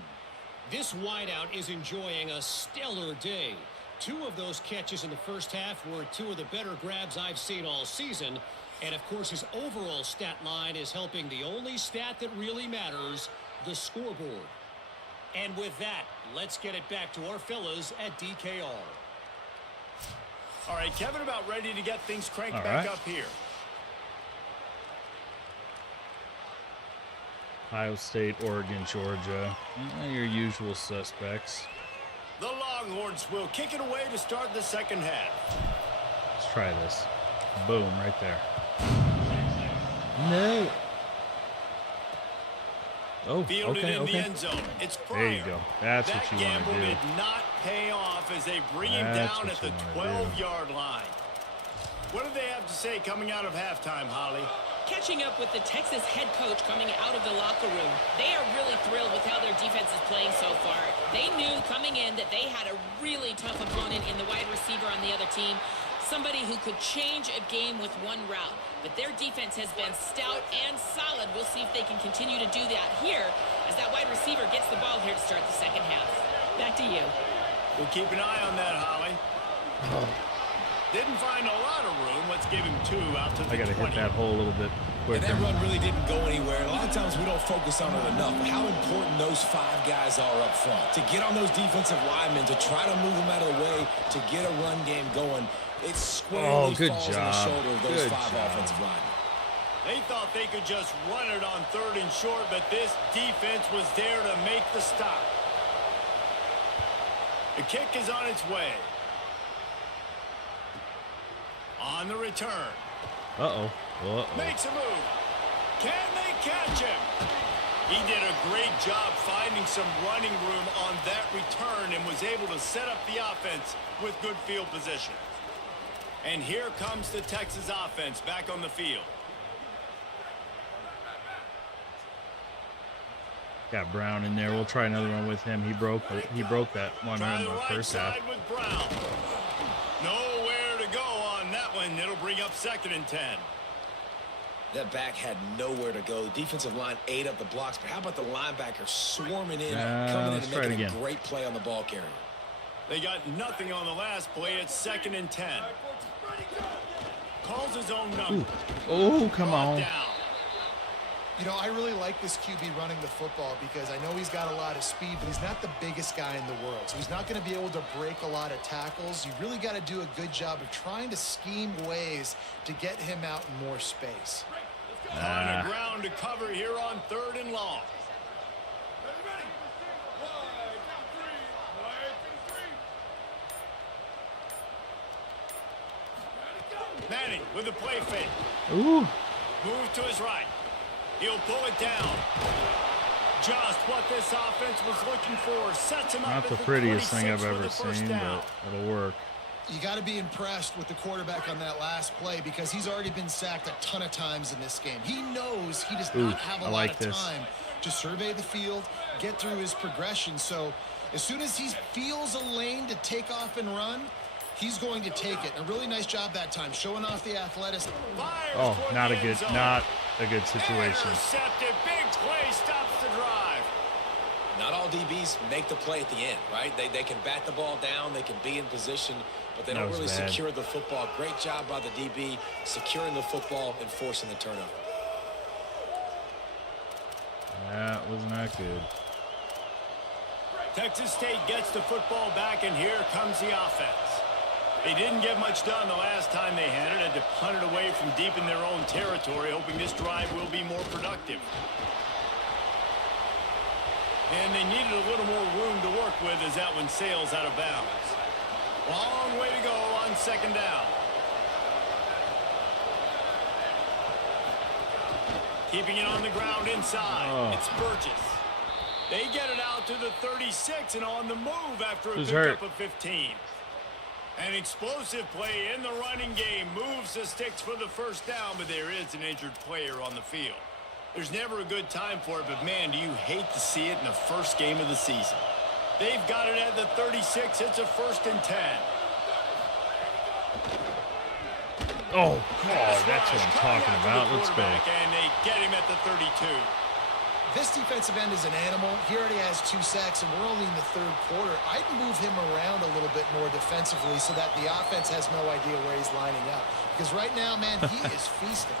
This wideout is enjoying a stellar day. 2 of those catches in the first half were 2 of the better grabs I've seen all season. And, of course, his overall stat line is helping the only stat that really matters, the scoreboard. And with that, let's get it back to our fellas at DKR. All right, Kevin, about ready to get things cranked back up here. Ohio State, Oregon, Georgia. Your usual suspects. The Longhorns will kick it away to start the second half. Let's try this. Boom, right there. No. Oh, Fielded okay, in the end zone. It's Pryor. There you go. That's that what you want to do. gamble did not pay off as they bring him down at the 12-yard line. What do they have to say coming out of halftime, Holly? Catching up with the Texas head coach coming out of the locker room. They are really thrilled with how their defense is playing so far. They knew coming in that they had a really tough opponent in the wide receiver on the other team. Somebody who could change a game with one route. But their defense has been stout and solid. We'll see if they can continue to do that here as that wide receiver gets the ball here to start the second half. Back to you. We'll keep an eye on that, Holly. Didn't find a lot of room. Let's give him 2 out to the 20. I got to hit that hole a little bit quicker. And that run really didn't go anywhere. And a lot of times we don't focus on it enough. But how important those 5 guys are up front. To get on those defensive linemen, to try to move them out of the way, to get a run game going. It squarely falls on the shoulder of those 5 offensive linemen. They thought they could just run it on 3rd and short, but this defense was there to make the stop. The kick is on its way. On the return. Uh-oh. Makes a move. Can they catch him? He did a great job finding some running room on that return and was able to set up the offense with good field position. And here comes the Texas offense back on the field. Got Brown in there. We'll try another one with him. He broke that one in the first half. With Brown. Nowhere to go on that one. It'll bring up 2nd and 10. That back had nowhere to go. The defensive line ate up the blocks, but how about the linebacker swarming in, coming in and making a great play on the ball carrier? They got nothing on the last play. It's 2nd and 10. Calls his own number. Oh, come on. Down. You know, I really like this QB running the football because I know he's got a lot of speed, but he's not the biggest guy in the world. So he's not going to be able to break a lot of tackles. You really got to do a good job of trying to scheme ways to get him out in more space. On the ground to cover here on 3rd and long. Manning with the play fake. Ooh. Move to his right. He'll pull it down. Just what this offense was looking for. Sets him up. Not the prettiest thing I've ever seen, but it'll work. You got to be impressed with the quarterback on that last play because he's already been sacked a ton of times in this game. He knows he does not have a lot of time to survey the field, get through his progression. So as soon as he feels a lane to take off and run, he's going to take it. A really nice job that time, showing off the athleticism. Oh, not a good situation. Intercepted. Big play stops the drive. Not all DBs make the play at the end, right? They can bat the ball down, they can be in position, but they don't really secure the football. Great job by the DB securing the football and forcing the turnover. That was not good. Texas State gets the football back, and here comes the offense. They didn't get much done the last time they had it. Had to punt it away from deep in their own territory, hoping this drive will be more productive. And they needed a little more room to work with as that one sails out of bounds. Long way to go on 2nd down. Keeping it on the ground inside. It's Burgess. They get it out to the 36 and on the move after a pickup of 15. An explosive play in the running game. Moves the sticks for the 1st down, but there is an injured player on the field. There's never a good time for it, but man, do you hate to see it in the first game of the season. They've got it at the 36. It's a 1st and 10. Oh, God, that's what I'm talking about. Let's go. And they get him at the 32. This defensive end is an animal. He already has 2 sacks, and we're only in the 3rd quarter. I'd move him around a little bit more defensively so that the offense has no idea where he's lining up. Because right now, man, he is feasting.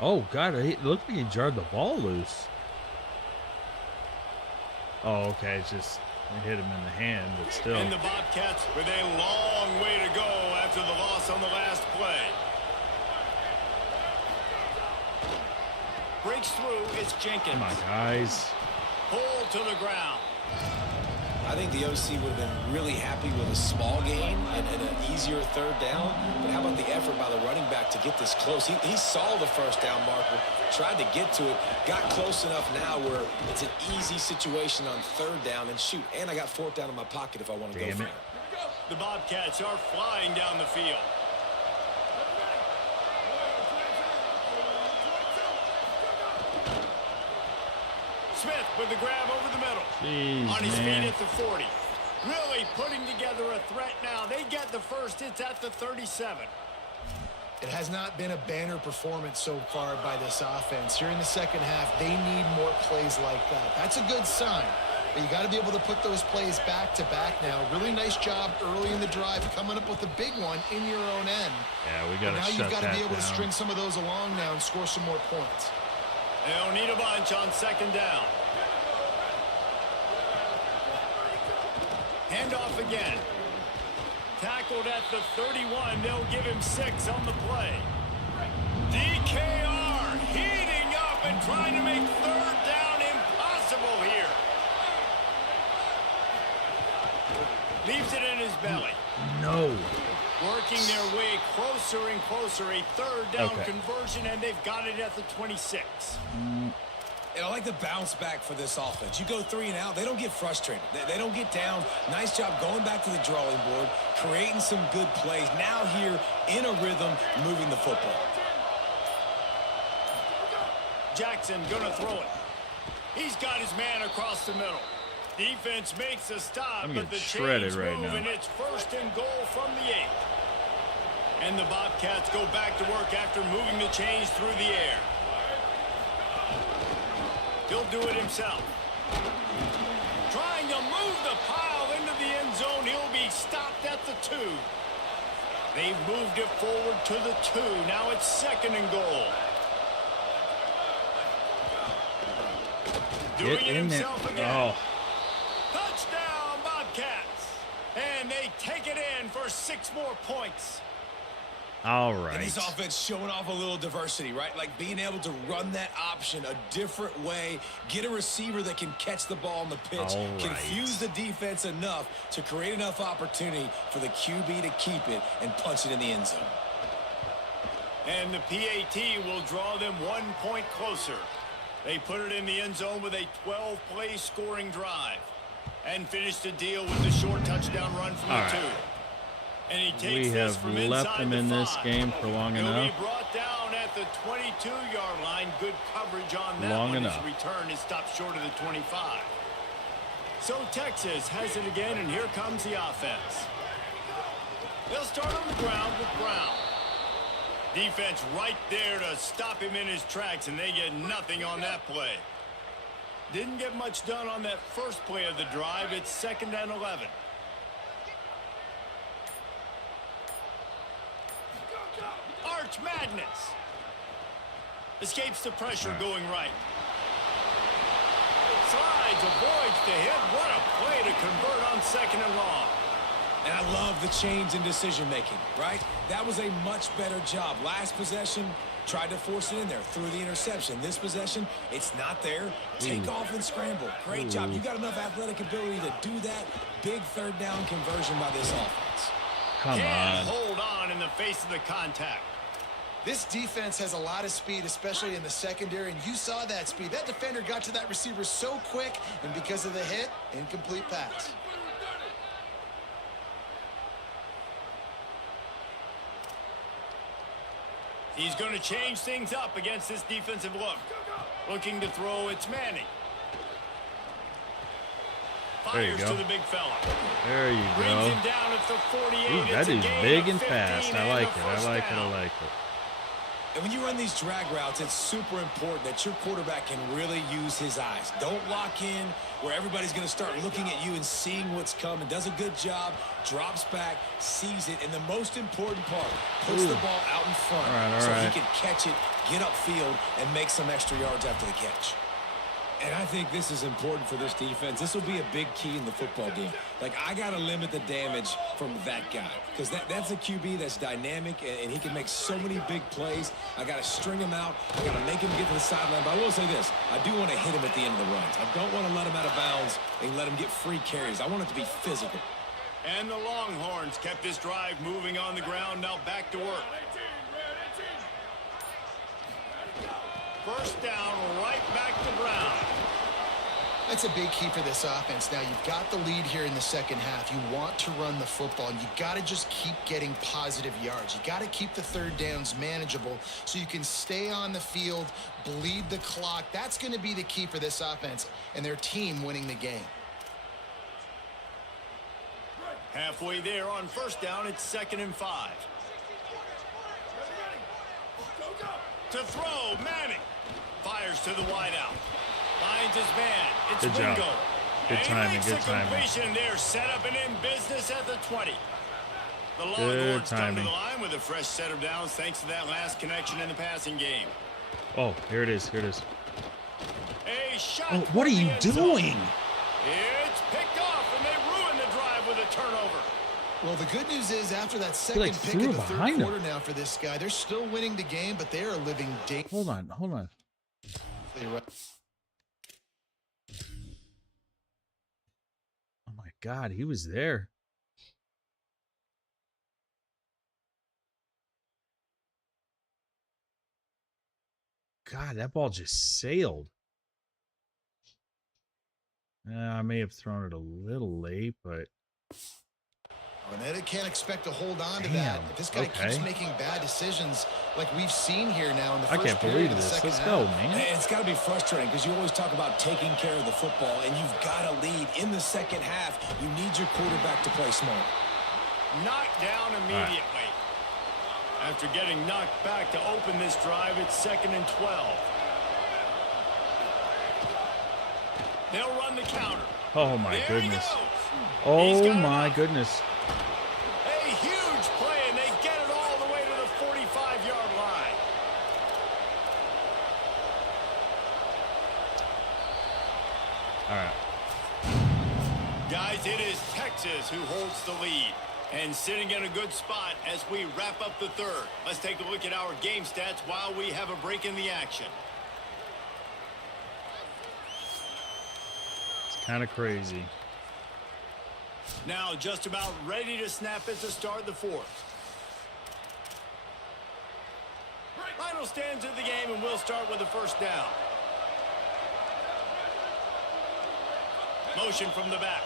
Oh, God, it looked like he jarred the ball loose. Oh, okay, it's just it hit him in the hand, but still. And the Bobcats with a long way to go after the loss on the last play. Breaks through, it's Jenkins. Come on, guys. Pulled to the ground. I think the OC would have been really happy with a small gain and an easier 3rd down. But how about the effort by the running back to get this close? He saw the 1st down marker, tried to get to it, got close enough now where it's an easy situation on 3rd down and shoot. And I got 4th down in my pocket if I want to go for it. The Bobcats are flying down the field. Smith with the grab over the middle. Jeez, on his man. feet at the 40. Really putting together a threat now. They get the 1st. It's at the 37. It has not been a banner performance so far by this offense. Here in the 2nd half, they need more plays like that. That's a good sign. But you got to be able to put those plays back to back now. Really nice job early in the drive, coming up with a big one in your own end. Yeah, we got to shut that down. Now you've got to be able to string some of those along now and score some more points. They don't need a bunch on 2nd down. Handoff again. Tackled at the 31. They'll give him 6 on the play. DKR heating up and trying to make 3rd down impossible here. Leaves it in his belly. No. Working their way closer and closer. A 3rd down conversion, and they've got it at the 26. And I like the bounce back for this offense. You go 3 and out, they don't get frustrated. They don't get down. Nice job going back to the drawing board, creating some good plays. Now here in a rhythm, moving the football. Jackson gonna throw it. He's got his man across the middle. Defense makes a stop, but the chains move, and it's 1st and goal from the 8. And the Bobcats go back to work after moving the chains through the air. He'll do it himself. Trying to move the pile into the end zone. He'll be stopped at the 2. They've moved it forward to the 2. Now it's 2nd and goal. Doing it himself again. Oh. Touchdown, Bobcats. And they take it in for 6 more points. All right. And this offense showing off a little diversity, right? Like being able to run that option a different way, get a receiver that can catch the ball on the pitch, confuse the defense enough to create enough opportunity for the QB to keep it and punch it in the end zone. And the PAT will draw them 1 point closer. They put it in the end zone with a 12-play scoring drive and finish the deal with the short touchdown run from the 2. And he takes we have left them in this game for long enough. He'll be brought down at the 22-yard line. Good coverage on that long one. Enough. His return is stopped short of the 25. So Texas has it again, and here comes the offense. They'll start on the ground with Brown. Defense right there to stop him in his tracks, and they get nothing on that play. Didn't get much done on that first play of the drive. It's 2nd and 11. Arch Madness. Escapes the pressure going right. Slides, avoids the hit. What a play to convert on 2nd and long. And I love the change in decision-making, right? That was a much better job. Last possession, tried to force it in there, threw the interception. This possession, it's not there. Take off and scramble. Great job. You got enough athletic ability to do that. Big 3rd down conversion by this offense. Can't hold on in the face of the contact. This defense has a lot of speed, especially in the secondary, and you saw that speed. That defender got to that receiver so quick, and because of the hit, incomplete pass. He's going to change things up against this defensive look. Looking to throw, it's Manning. Fires to the big fella. There you go. Brings him down at the 48. Ooh, that is big and fast. I like it. I like it. I like it. And when you run these drag routes, it's super important that your quarterback can really use his eyes. Don't lock in where everybody's going to start looking at you and seeing what's coming. Does a good job, drops back, sees it, and the most important part, puts the ball out in front so he can catch it, get upfield, and make some extra yards after the catch. And I think this is important for this defense. This will be a big key in the football game. Like, I got to limit the damage from that guy because that's a QB that's dynamic, and he can make so many big plays. I got to string him out. I got to make him get to the sideline. But I will say this. I do want to hit him at the end of the runs. I don't want to let him out of bounds and let him get free carries. I want it to be physical. And the Longhorns kept this drive moving on the ground. Now back to work. 1st down, right back to Brown. That's a big key for this offense. Now, you've got the lead here in the second half. You want to run the football, and you got to just keep getting positive yards. You got to keep the 3rd downs manageable so you can stay on the field, bleed the clock. That's going to be the key for this offense and their team winning the game. Halfway there on 1st down, it's 2nd and 5. To throw, Manning. Fires to the wideout. Finds his man. It's Good job. Wingo. Good timing. Makes Good a timing. completion there, set up and in business at the 20. The Longhorns come to the line with a fresh set of downs thanks to that last connection in the passing game. Oh, here it is. Here it is. A shot. Oh, what are you doing? It's picked off, and they ruin the drive with a turnover. Well, the good news is after that second pick in the 3rd quarter now for this guy, they're still winning the game, but they are living Hold on. Oh my God, he was there. God, that ball just sailed. I may have thrown it a little late, but They can't expect to hold on to that. If this guy keeps making bad decisions like we've seen here now in the first period of the second half. Let's go, man. And it's got to be frustrating because you always talk about taking care of the football, and you've got to lead in the second half. You need your quarterback to play smart. Knocked down immediately. After getting knocked back to open this drive, it's 2nd and 12. They'll run the counter. Oh, my goodness. Oh, my goodness. A huge play, and they get it all the way to the 45-yard line. All right. Guys, it is Texas who holds the lead and sitting in a good spot as we wrap up the third. Let's take a look at our game stats while we have a break in the action. It's kind of crazy. Now just about ready to snap it to start the fourth. Final stands of the game, and we'll start with the first down. Motion from the back.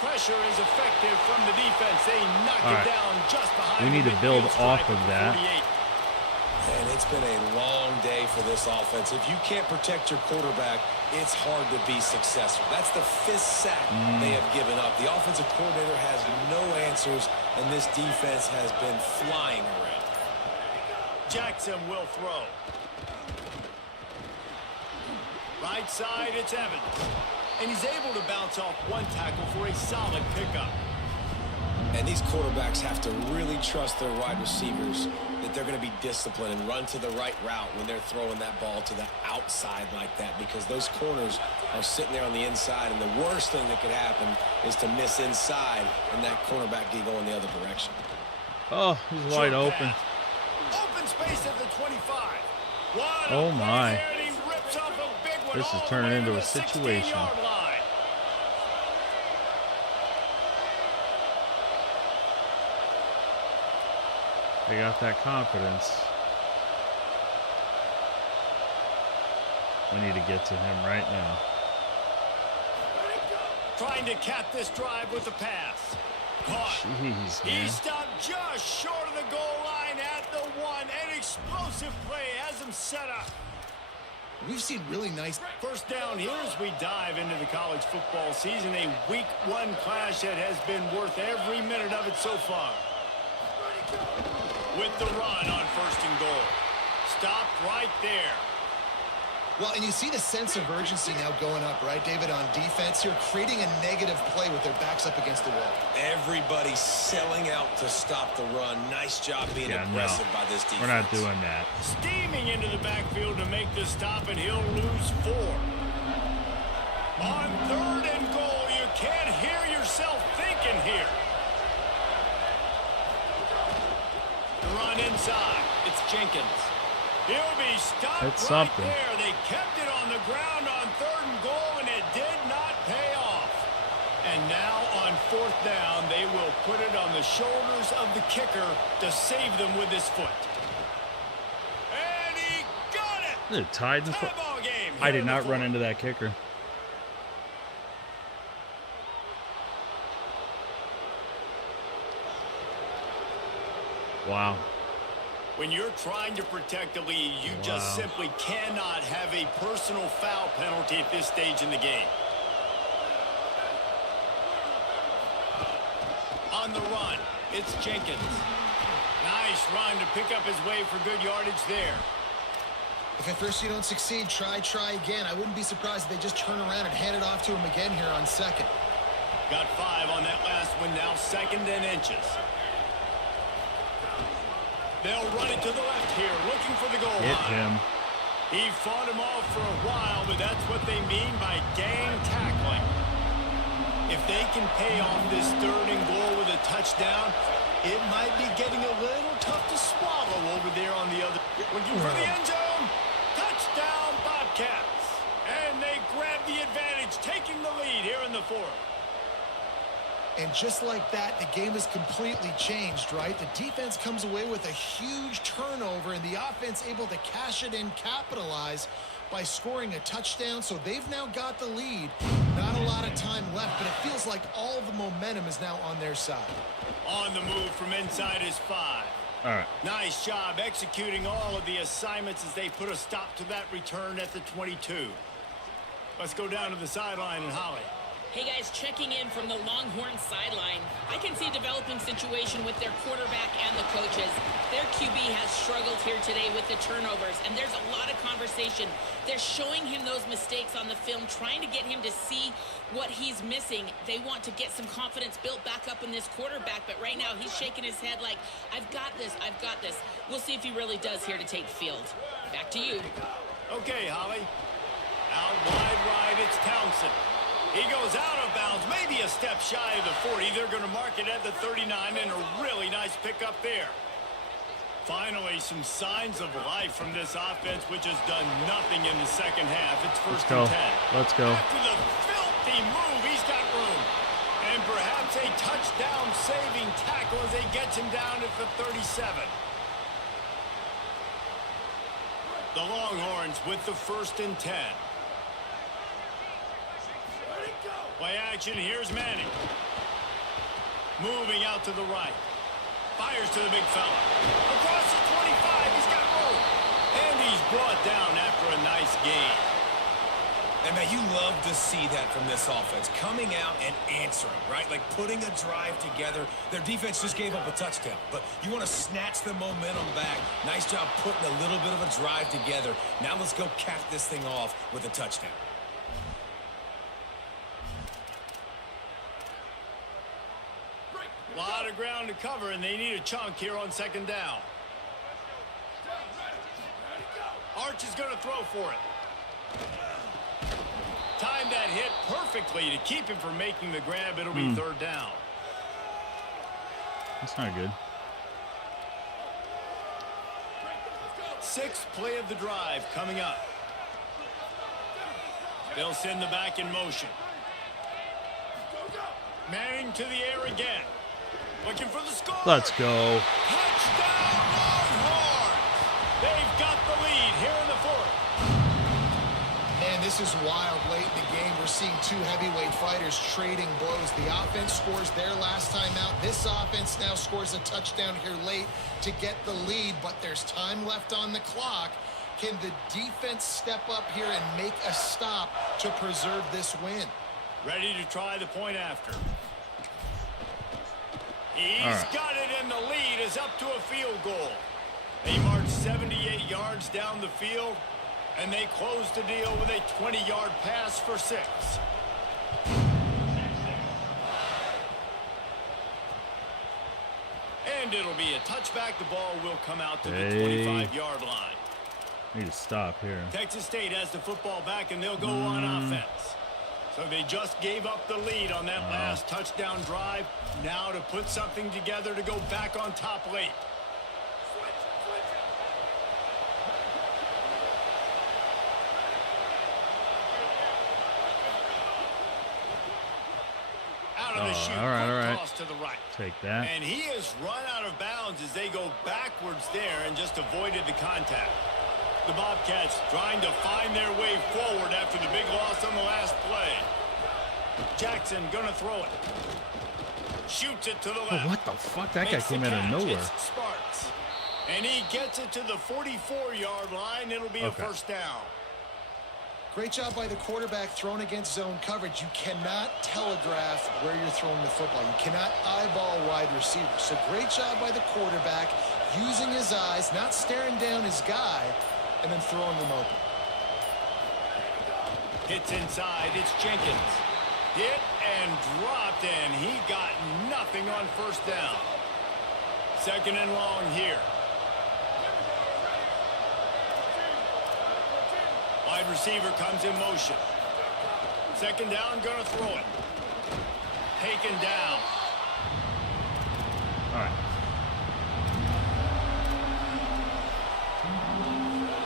Pressure is effective from the defense. They knock it down just behind. We need to build off of that. And it's been a long day for this offense. If you can't protect your quarterback, it's hard to be successful. That's the 5th sack they have given up. The offensive coordinator has no answers, and this defense has been flying around. Jackson will throw. Right side, it's Evans. And he's able to bounce off one tackle for a solid pickup. And these quarterbacks have to really trust their wide receivers that they're going to be disciplined and run to the right route when they're throwing that ball to the outside like that, because those corners are sitting there on the inside, and the worst thing that could happen is to miss inside and that cornerback get going the other direction. Oh, he's wide open. Open space at the 25. Oh, my. This is turning into a situation. They got that confidence. We need to get to him right now. Trying to cap this drive with a pass. Caught. Jeez, man. He stopped just short of the goal line at the 1. An explosive play has him set up. We've seen really nice first down here as we dive into the college football season. A week 1 clash that has been worth every minute of it so far. With the run on 1st and goal. Stopped right there. Well, and you see the sense of urgency now going up, right, David, on defense. You're creating a negative play with their backs up against the wall. Everybody's selling out to stop the run. Nice job being aggressive by this defense. We're not doing that. Steaming into the backfield to make the stop, and he'll lose 4. On 3rd and goal, you can't hear yourself thinking here. The run inside. It's Jenkins. He'll be stopped right there. They kept it on the ground on 3rd and goal, and it did not pay off. And now on 4th down, they will put it on the shoulders of the kicker to save them with his foot. And he got it. They're tied in the game. I did not run into that kicker. Wow. When you're trying to protect a lead, you just simply cannot have a personal foul penalty at this stage in the game. On the run, it's Jenkins. Nice run to pick up his way for good yardage there. If at first you don't succeed, try again. I wouldn't be surprised if they just turn around and hand it off to him again here on 2nd. Got 5 on that last one, now 2nd and inches. They'll run it to the left here, looking for the goal line. Hit him. He fought him off for a while, but that's what they mean by gang tackling. If they can pay off this 3rd and goal with a touchdown, it might be getting a little tough to swallow over there on the other. Looking for the end zone. Touchdown, Bobcats. And they grab the advantage, taking the lead here in the 4th. And just like that, the game has completely changed, right? The defense comes away with a huge turnover, and the offense able to cash it in, capitalize. by scoring a touchdown, so they've now got the lead. Not a lot of time left, but it feels like all the momentum is now on their side. On the move from inside his 5. All right. Nice job executing all of the assignments as they put a stop to that return at the 22. Let's go down to the sideline and Holly. Hey guys, checking in from the Longhorns sideline. I can see a developing situation with their quarterback and the coaches. Their QB has struggled here today with the turnovers, and there's a lot of conversation. They're showing him those mistakes on the film, trying to get him to see what he's missing. They want to get some confidence built back up in this quarterback, but right now he's shaking his head like, I've got this, I've got this. We'll see if he really does here to take the field. Back to you. Okay, Holly. Out wide right, it's Townsend. He goes out of bounds, maybe a step shy of the 40. They're going to mark it at the 39, and a really nice pickup there. Finally, some signs of life from this offense, which has done nothing in the second half. It's first and 10. Let's go. After the filthy move, he's got room. And perhaps a touchdown-saving tackle as they get him down at the 37. The Longhorns with the first and 10. Play action, here's Manning. Moving out to the right. Fires to the big fella. Across the 25, he's got room. And he's brought down after a nice gain. And man, you love to see that from this offense. Coming out and answering, right? Like putting a drive together. Their defense just gave up a touchdown. But you want to snatch the momentum back. Nice job putting a little bit of a drive together. Now let's go cap this thing off with a touchdown. A lot of ground to cover, and they need a chunk here on second down. Arch is going to throw for it. Timed that hit perfectly to keep him from making the grab. It'll be third down. That's not good. Sixth play of the drive coming up. They'll send the back in motion. Manning to the air again. Looking for the score. Let's go. Touchdown Longhorns. They've got the lead here in the fourth. Man, this is wild. Late in the game, we're seeing two heavyweight fighters trading blows. The offense scores their last time out. This offense now scores a touchdown here late to get the lead, but there's time left on the clock. Can the defense step up here and make a stop to preserve this win? Ready to try the point after. He's got it, and the lead is up to a field goal. They march 78 yards down the field, and they close the deal with a 20-yard pass for 6. And it'll be a touchback. The ball will come out to the 25-yard line. Need to stop here. Texas State has the football back, and they'll go on offense. So they just gave up the lead on that last touchdown drive. Now to put something together to go back on top late. Out of the chute, all right. toss to the right. Take that. And he is run out of bounds as they go backwards there and just avoided the contact. The Bobcats trying to find their way forward after the big loss on the last play. Jackson gonna throw it. Shoots it to the left. Oh, what the fuck? That guy came out of nowhere. It's Sparks. And he gets it to the 44-yard line. It'll be a first down. Great job by the quarterback thrown against zone coverage. You cannot telegraph where you're throwing the football. You cannot eyeball wide receivers. So great job by the quarterback using his eyes, not staring down his guy, and then throwing them open. Hits inside. It's Jenkins. Hit and dropped, and he got nothing on first down. Second and long here. Wide receiver comes in motion. Second down, gonna throw it. Taken down. All right.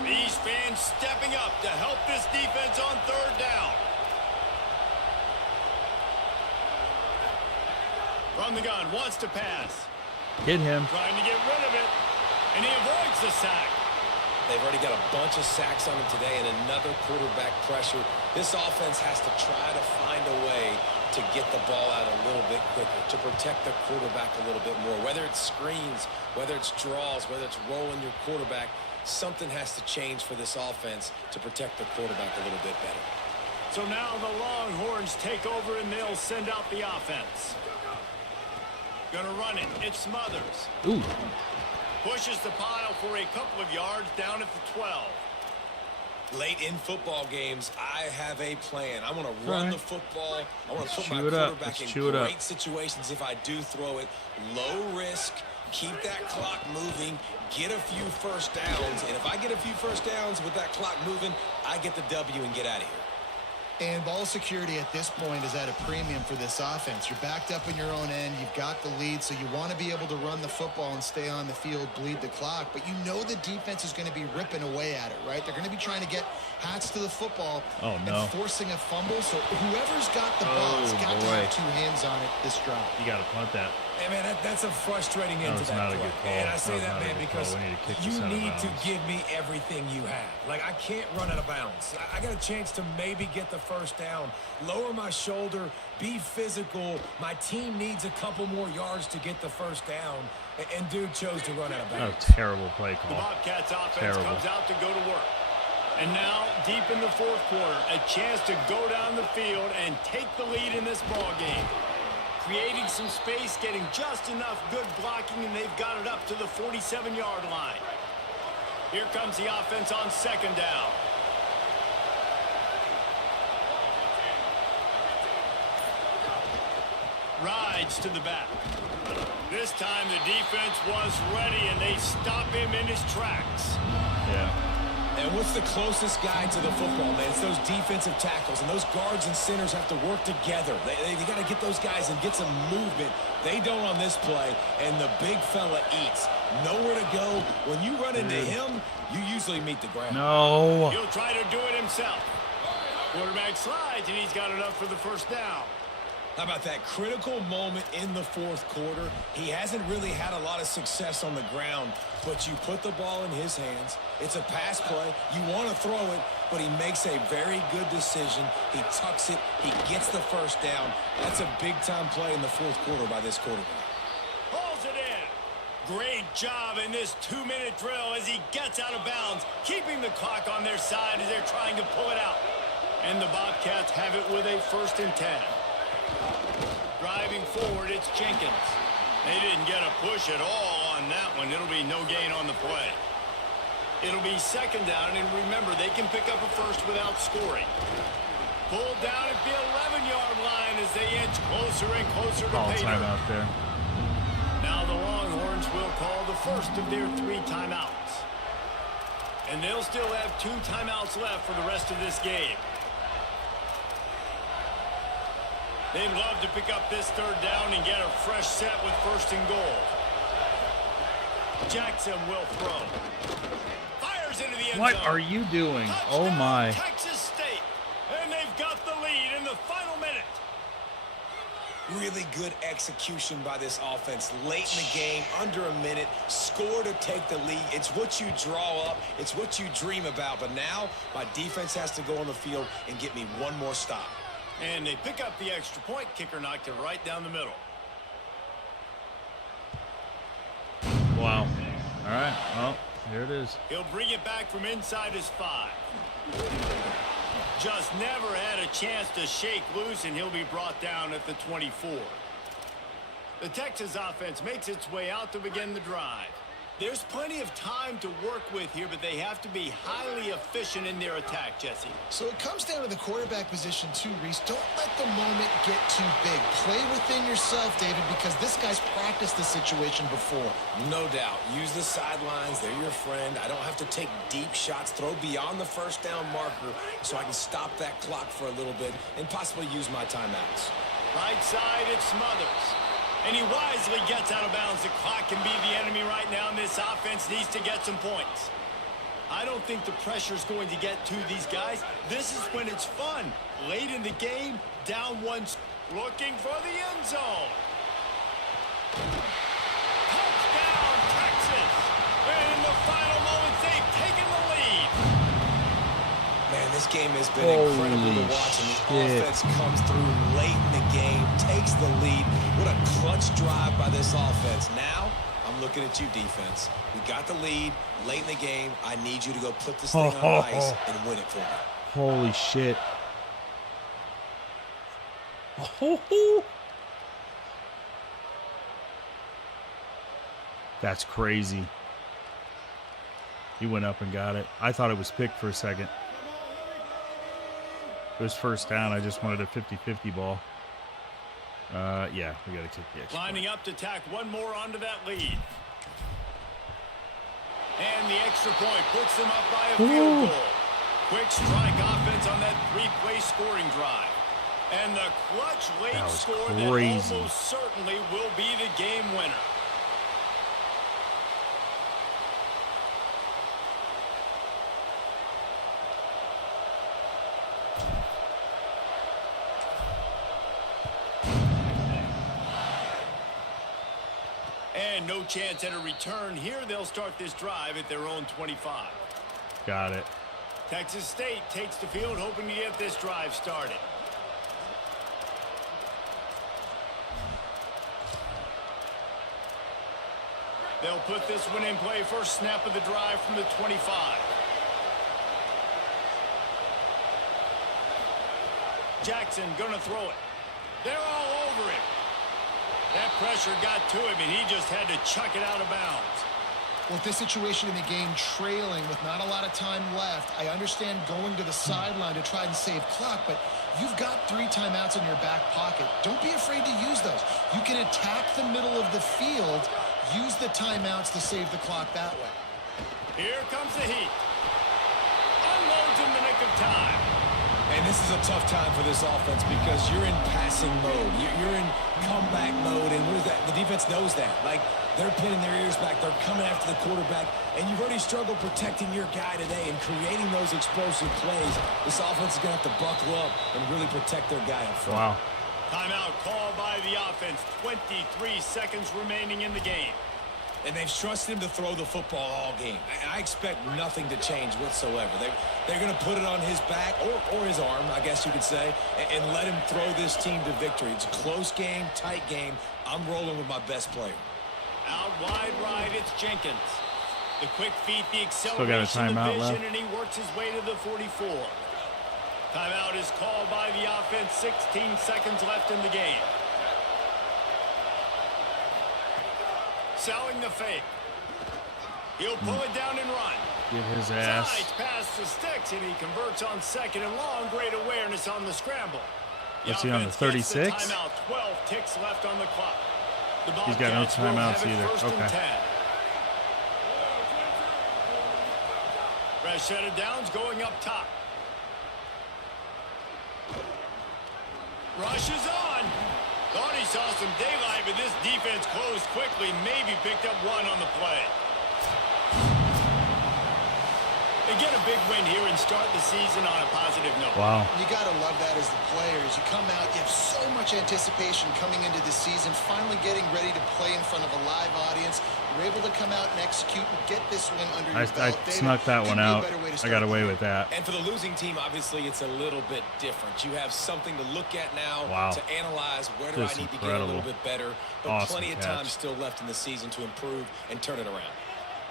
These fans stepping up to help this defense on third down. From the gun, wants to pass. Hit him. Trying to get rid of it, and he avoids the sack. They've already got a bunch of sacks on them today and another quarterback pressure. This offense has to try to find a way to get the ball out a little bit quicker, to protect the quarterback a little bit more. Whether it's screens, whether it's draws, whether it's rolling your quarterback, something has to change for this offense to protect the quarterback a little bit better. So now the Longhorns take over and they'll send out the offense. Gonna run it. It's Smothers. Ooh. Pushes the pile for a couple of yards down at the 12. Late in football games, I have a plan. I want to run the football. I want to put my quarterback in great situations if I do throw it. Low risk, keep that clock moving, get a few first downs. And if I get a few first downs with that clock moving, I get the W and get out of here. And ball security at this point is at a premium for this offense. You're backed up in your own end. You've got the lead, so you want to be able to run the football and stay on the field, bleed the clock. But you know the defense is going to be ripping away at it, right? They're going to be trying to get hats to the football and forcing a fumble. So whoever's got the ball has got to have two hands on it this drive. You got to punt that. Hey, man, that's a frustrating end to that not play. A good call. And I say that, man, because you need to give me everything you have. Like, I can't run out of bounds. I got a chance to maybe get the first down, lower my shoulder, be physical. My team needs a couple more yards to get the first down. And dude chose to run out of bounds. Oh, terrible play call. The Bobcats offense comes out to go to work. And now, deep in the fourth quarter, a chance to go down the field and take the lead in this ball game. Creating some space, getting just enough good blocking, and they've got it up to the 47-yard line. Here comes the offense on second down. Rides to the back. This time the defense was ready, and they stop him in his tracks. Yeah. And what's the closest guy to the football, man? It's those defensive tackles, and those guards and centers have to work together. They got to get those guys and get some movement. They don't on this play, and the big fella eats. Nowhere to go. When you run into him, you usually meet the ground. No. He'll try to do it himself. Quarterback slides, and he's got enough for the first down. How about that critical moment in the fourth quarter? He hasn't really had a lot of success on the ground, but you put the ball in his hands. It's a pass play. You want to throw it, but he makes a very good decision. He tucks it. He gets the first down. That's a big-time play in the fourth quarter by this quarterback. Pulls it in. Great job in this 2-minute drill as he gets out of bounds, keeping the clock on their side as they're trying to pull it out. And the Bobcats have it with a 1st and 10. Driving forward, it's Jenkins. They didn't get a push at all on that one. It'll be no gain on the play. It'll be second down, and remember, they can pick up a first without scoring. Pulled down at the 11-yard line as they inch closer and closer to pay dirt. Timeout there. Now the Longhorns will call the first of their 3 timeouts. And they'll still have 2 timeouts left for the rest of this game. They'd love to pick up this 3rd down and get a fresh set with 1st and goal. Jackson will throw. Fires into the end zone. What are you doing? Touchdown, Oh, my. Texas State. And they've got the lead in the final minute. Really good execution by this offense. Late in the game, under a minute, score to take the lead. It's what you draw up. It's what you dream about. But now, my defense has to go on the field and get me one more stop. And they pick up the extra point. Kicker knocked it right down the middle. Wow. All right. Well, here it is. He'll bring it back from inside his 5. Just never had a chance to shake loose, and he'll be brought down at the 24. The Texas offense makes its way out to begin the drive. There's plenty of time to work with here, but they have to be highly efficient in their attack, Jesse. So it comes down to the quarterback position too, Reese. Don't let the moment get too big. Play within yourself, David, because this guy's practiced this situation before. No doubt. Use the sidelines. They're your friend. I don't have to take deep shots. Throw beyond the 1st down marker so I can stop that clock for a little bit and possibly use my timeouts. Right side, it's Smothers. And he wisely gets out of bounds. The clock can be the enemy right now, and this offense needs to get some points. I don't think the pressure's going to get to these guys. This is when it's fun. Late in the game, down 1, looking for the end zone. Touchdown, Texas! And in the final moments, they've taken the this game has been incredible to watch, and the offense comes through late in the game, takes the lead. What a clutch drive by this offense. Now, I'm looking at you, defense. We got the lead late in the game. I need you to go put this thing on ice and win it for me. Holy shit. That's crazy. He went up and got it. I thought it was picked for a second. It was first down. I just wanted a 50-50 ball. Yeah, we got to kick the extra Lining up to tack one more onto that lead. And the extra point puts them up by a field goal. Quick strike offense on that three-play scoring drive. And the clutch late score that almost certainly will be the game winner. And no chance at a return here. They'll start this drive at their own 25. Got it. Texas State takes the field, hoping to get this drive started. They'll put this one in play. First snap of the drive from the 25. Jackson gonna throw it. They're all over him. That pressure got to him, and he just had to chuck it out of bounds. Well, with this situation in the game, trailing with not a lot of time left, I understand going to the sideline to try and save clock, but you've got 3 timeouts in your back pocket. Don't be afraid to use those. You can attack the middle of the field, use the timeouts to save the clock that way. Here comes the heat. Unloads in the nick of time. And this is a tough time for this offense because you're in passing mode. You're in comeback mode, and what is that? The defense knows that. Like, they're pinning their ears back. They're coming after the quarterback, and you've already struggled protecting your guy today and creating those explosive plays. This offense is going to have to buckle up and really protect their guy up front. Wow. Timeout called by the offense. 23 seconds remaining in the game. And they've trusted him to throw the football all game. I expect nothing to change whatsoever. They're going to put it on his back or his arm, I guess you could say, and let him throw this team to victory. It's a close game, tight game. I'm rolling with my best player. Out wide right, it's Jenkins. The quick feet, the Still got a acceleration, the timeout vision, left. and he works his way to the 44. Timeout is called by the offense. 16 seconds left in the game. Selling the fake. He'll pull it down and run. Get his ass. Slides past the sticks, and he converts on second and long. Great awareness on the scramble. What's he on, the 36? Timeout. 12 ticks left on the clock. The He's got no Bobcats will timeouts have it either. first and Okay. 10. Fresh set of downs going up top. Rush is on. Thought he saw some daylight, but this defense closed quickly. Maybe picked up one on the play. They get a big win here and start the season on a positive note. Wow. You got to love that as the players. You come out, you have so much anticipation coming into the season, finally getting ready to play in front of a live audience. You're able to come out and execute and get this win under your belt. I snuck that one out. I got away with that. And for the losing team, obviously, it's a little bit different. You have something to look at now, to analyze. Where do I need to get a little bit better? But plenty of time still left in the season to improve and turn it around.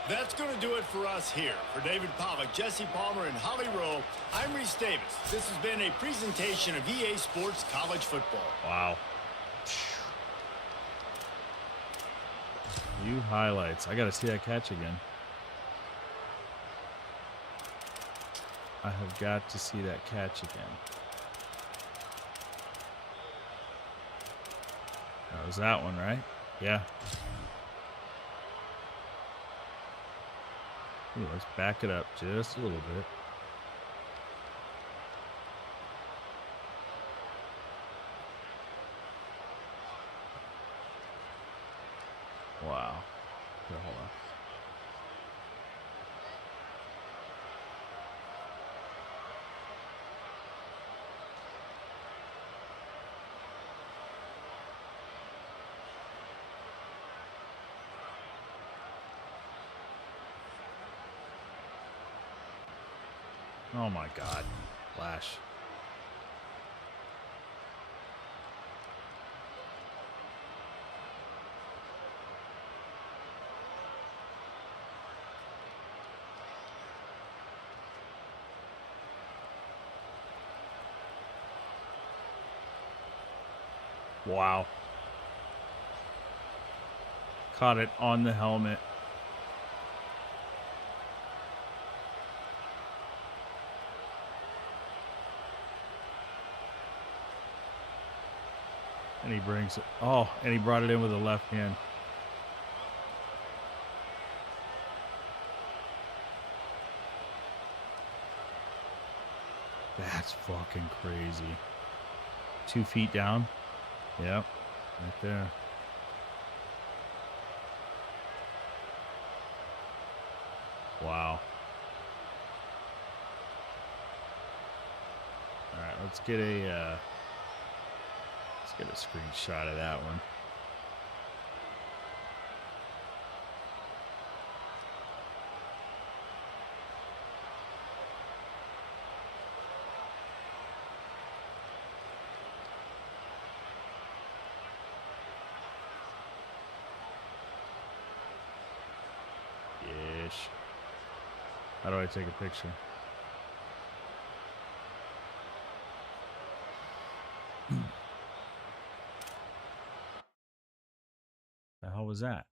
That's going to do it for us here. For David Pollack, Jesse Palmer, and Holly Rowe, I'm Reese Davis. This has been a presentation of EA Sports College Football. Wow. View highlights. I got to see that catch again. I have got to see that catch again. That was that one, right? Yeah. Ooh, let's back it up just a little bit. Wow. Here, hold on. Oh my God. Flash. Wow. Caught it on the helmet. And he brings it. Oh, and he brought it in with the left hand. That's fucking crazy. 2 feet down. Yep. Right there. Wow. All right, let's get a screenshot of that one. Ish. How do I take a picture? The hell was that?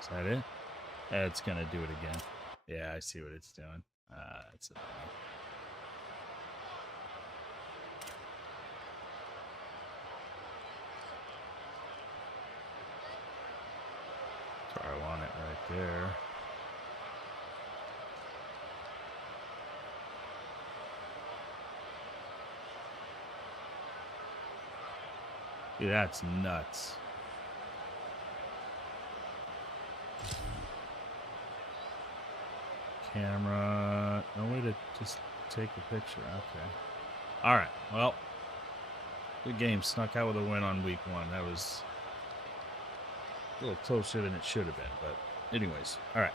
Is that it? It's gonna do it again. Yeah, I see what it's doing. It's annoying. So I want it right there. Dude, that's nuts. Camera. No way to just take a picture. Okay. All right. Well, good game. Snuck out with a win on week 1. That was a little closer than it should have been. But anyways. All right.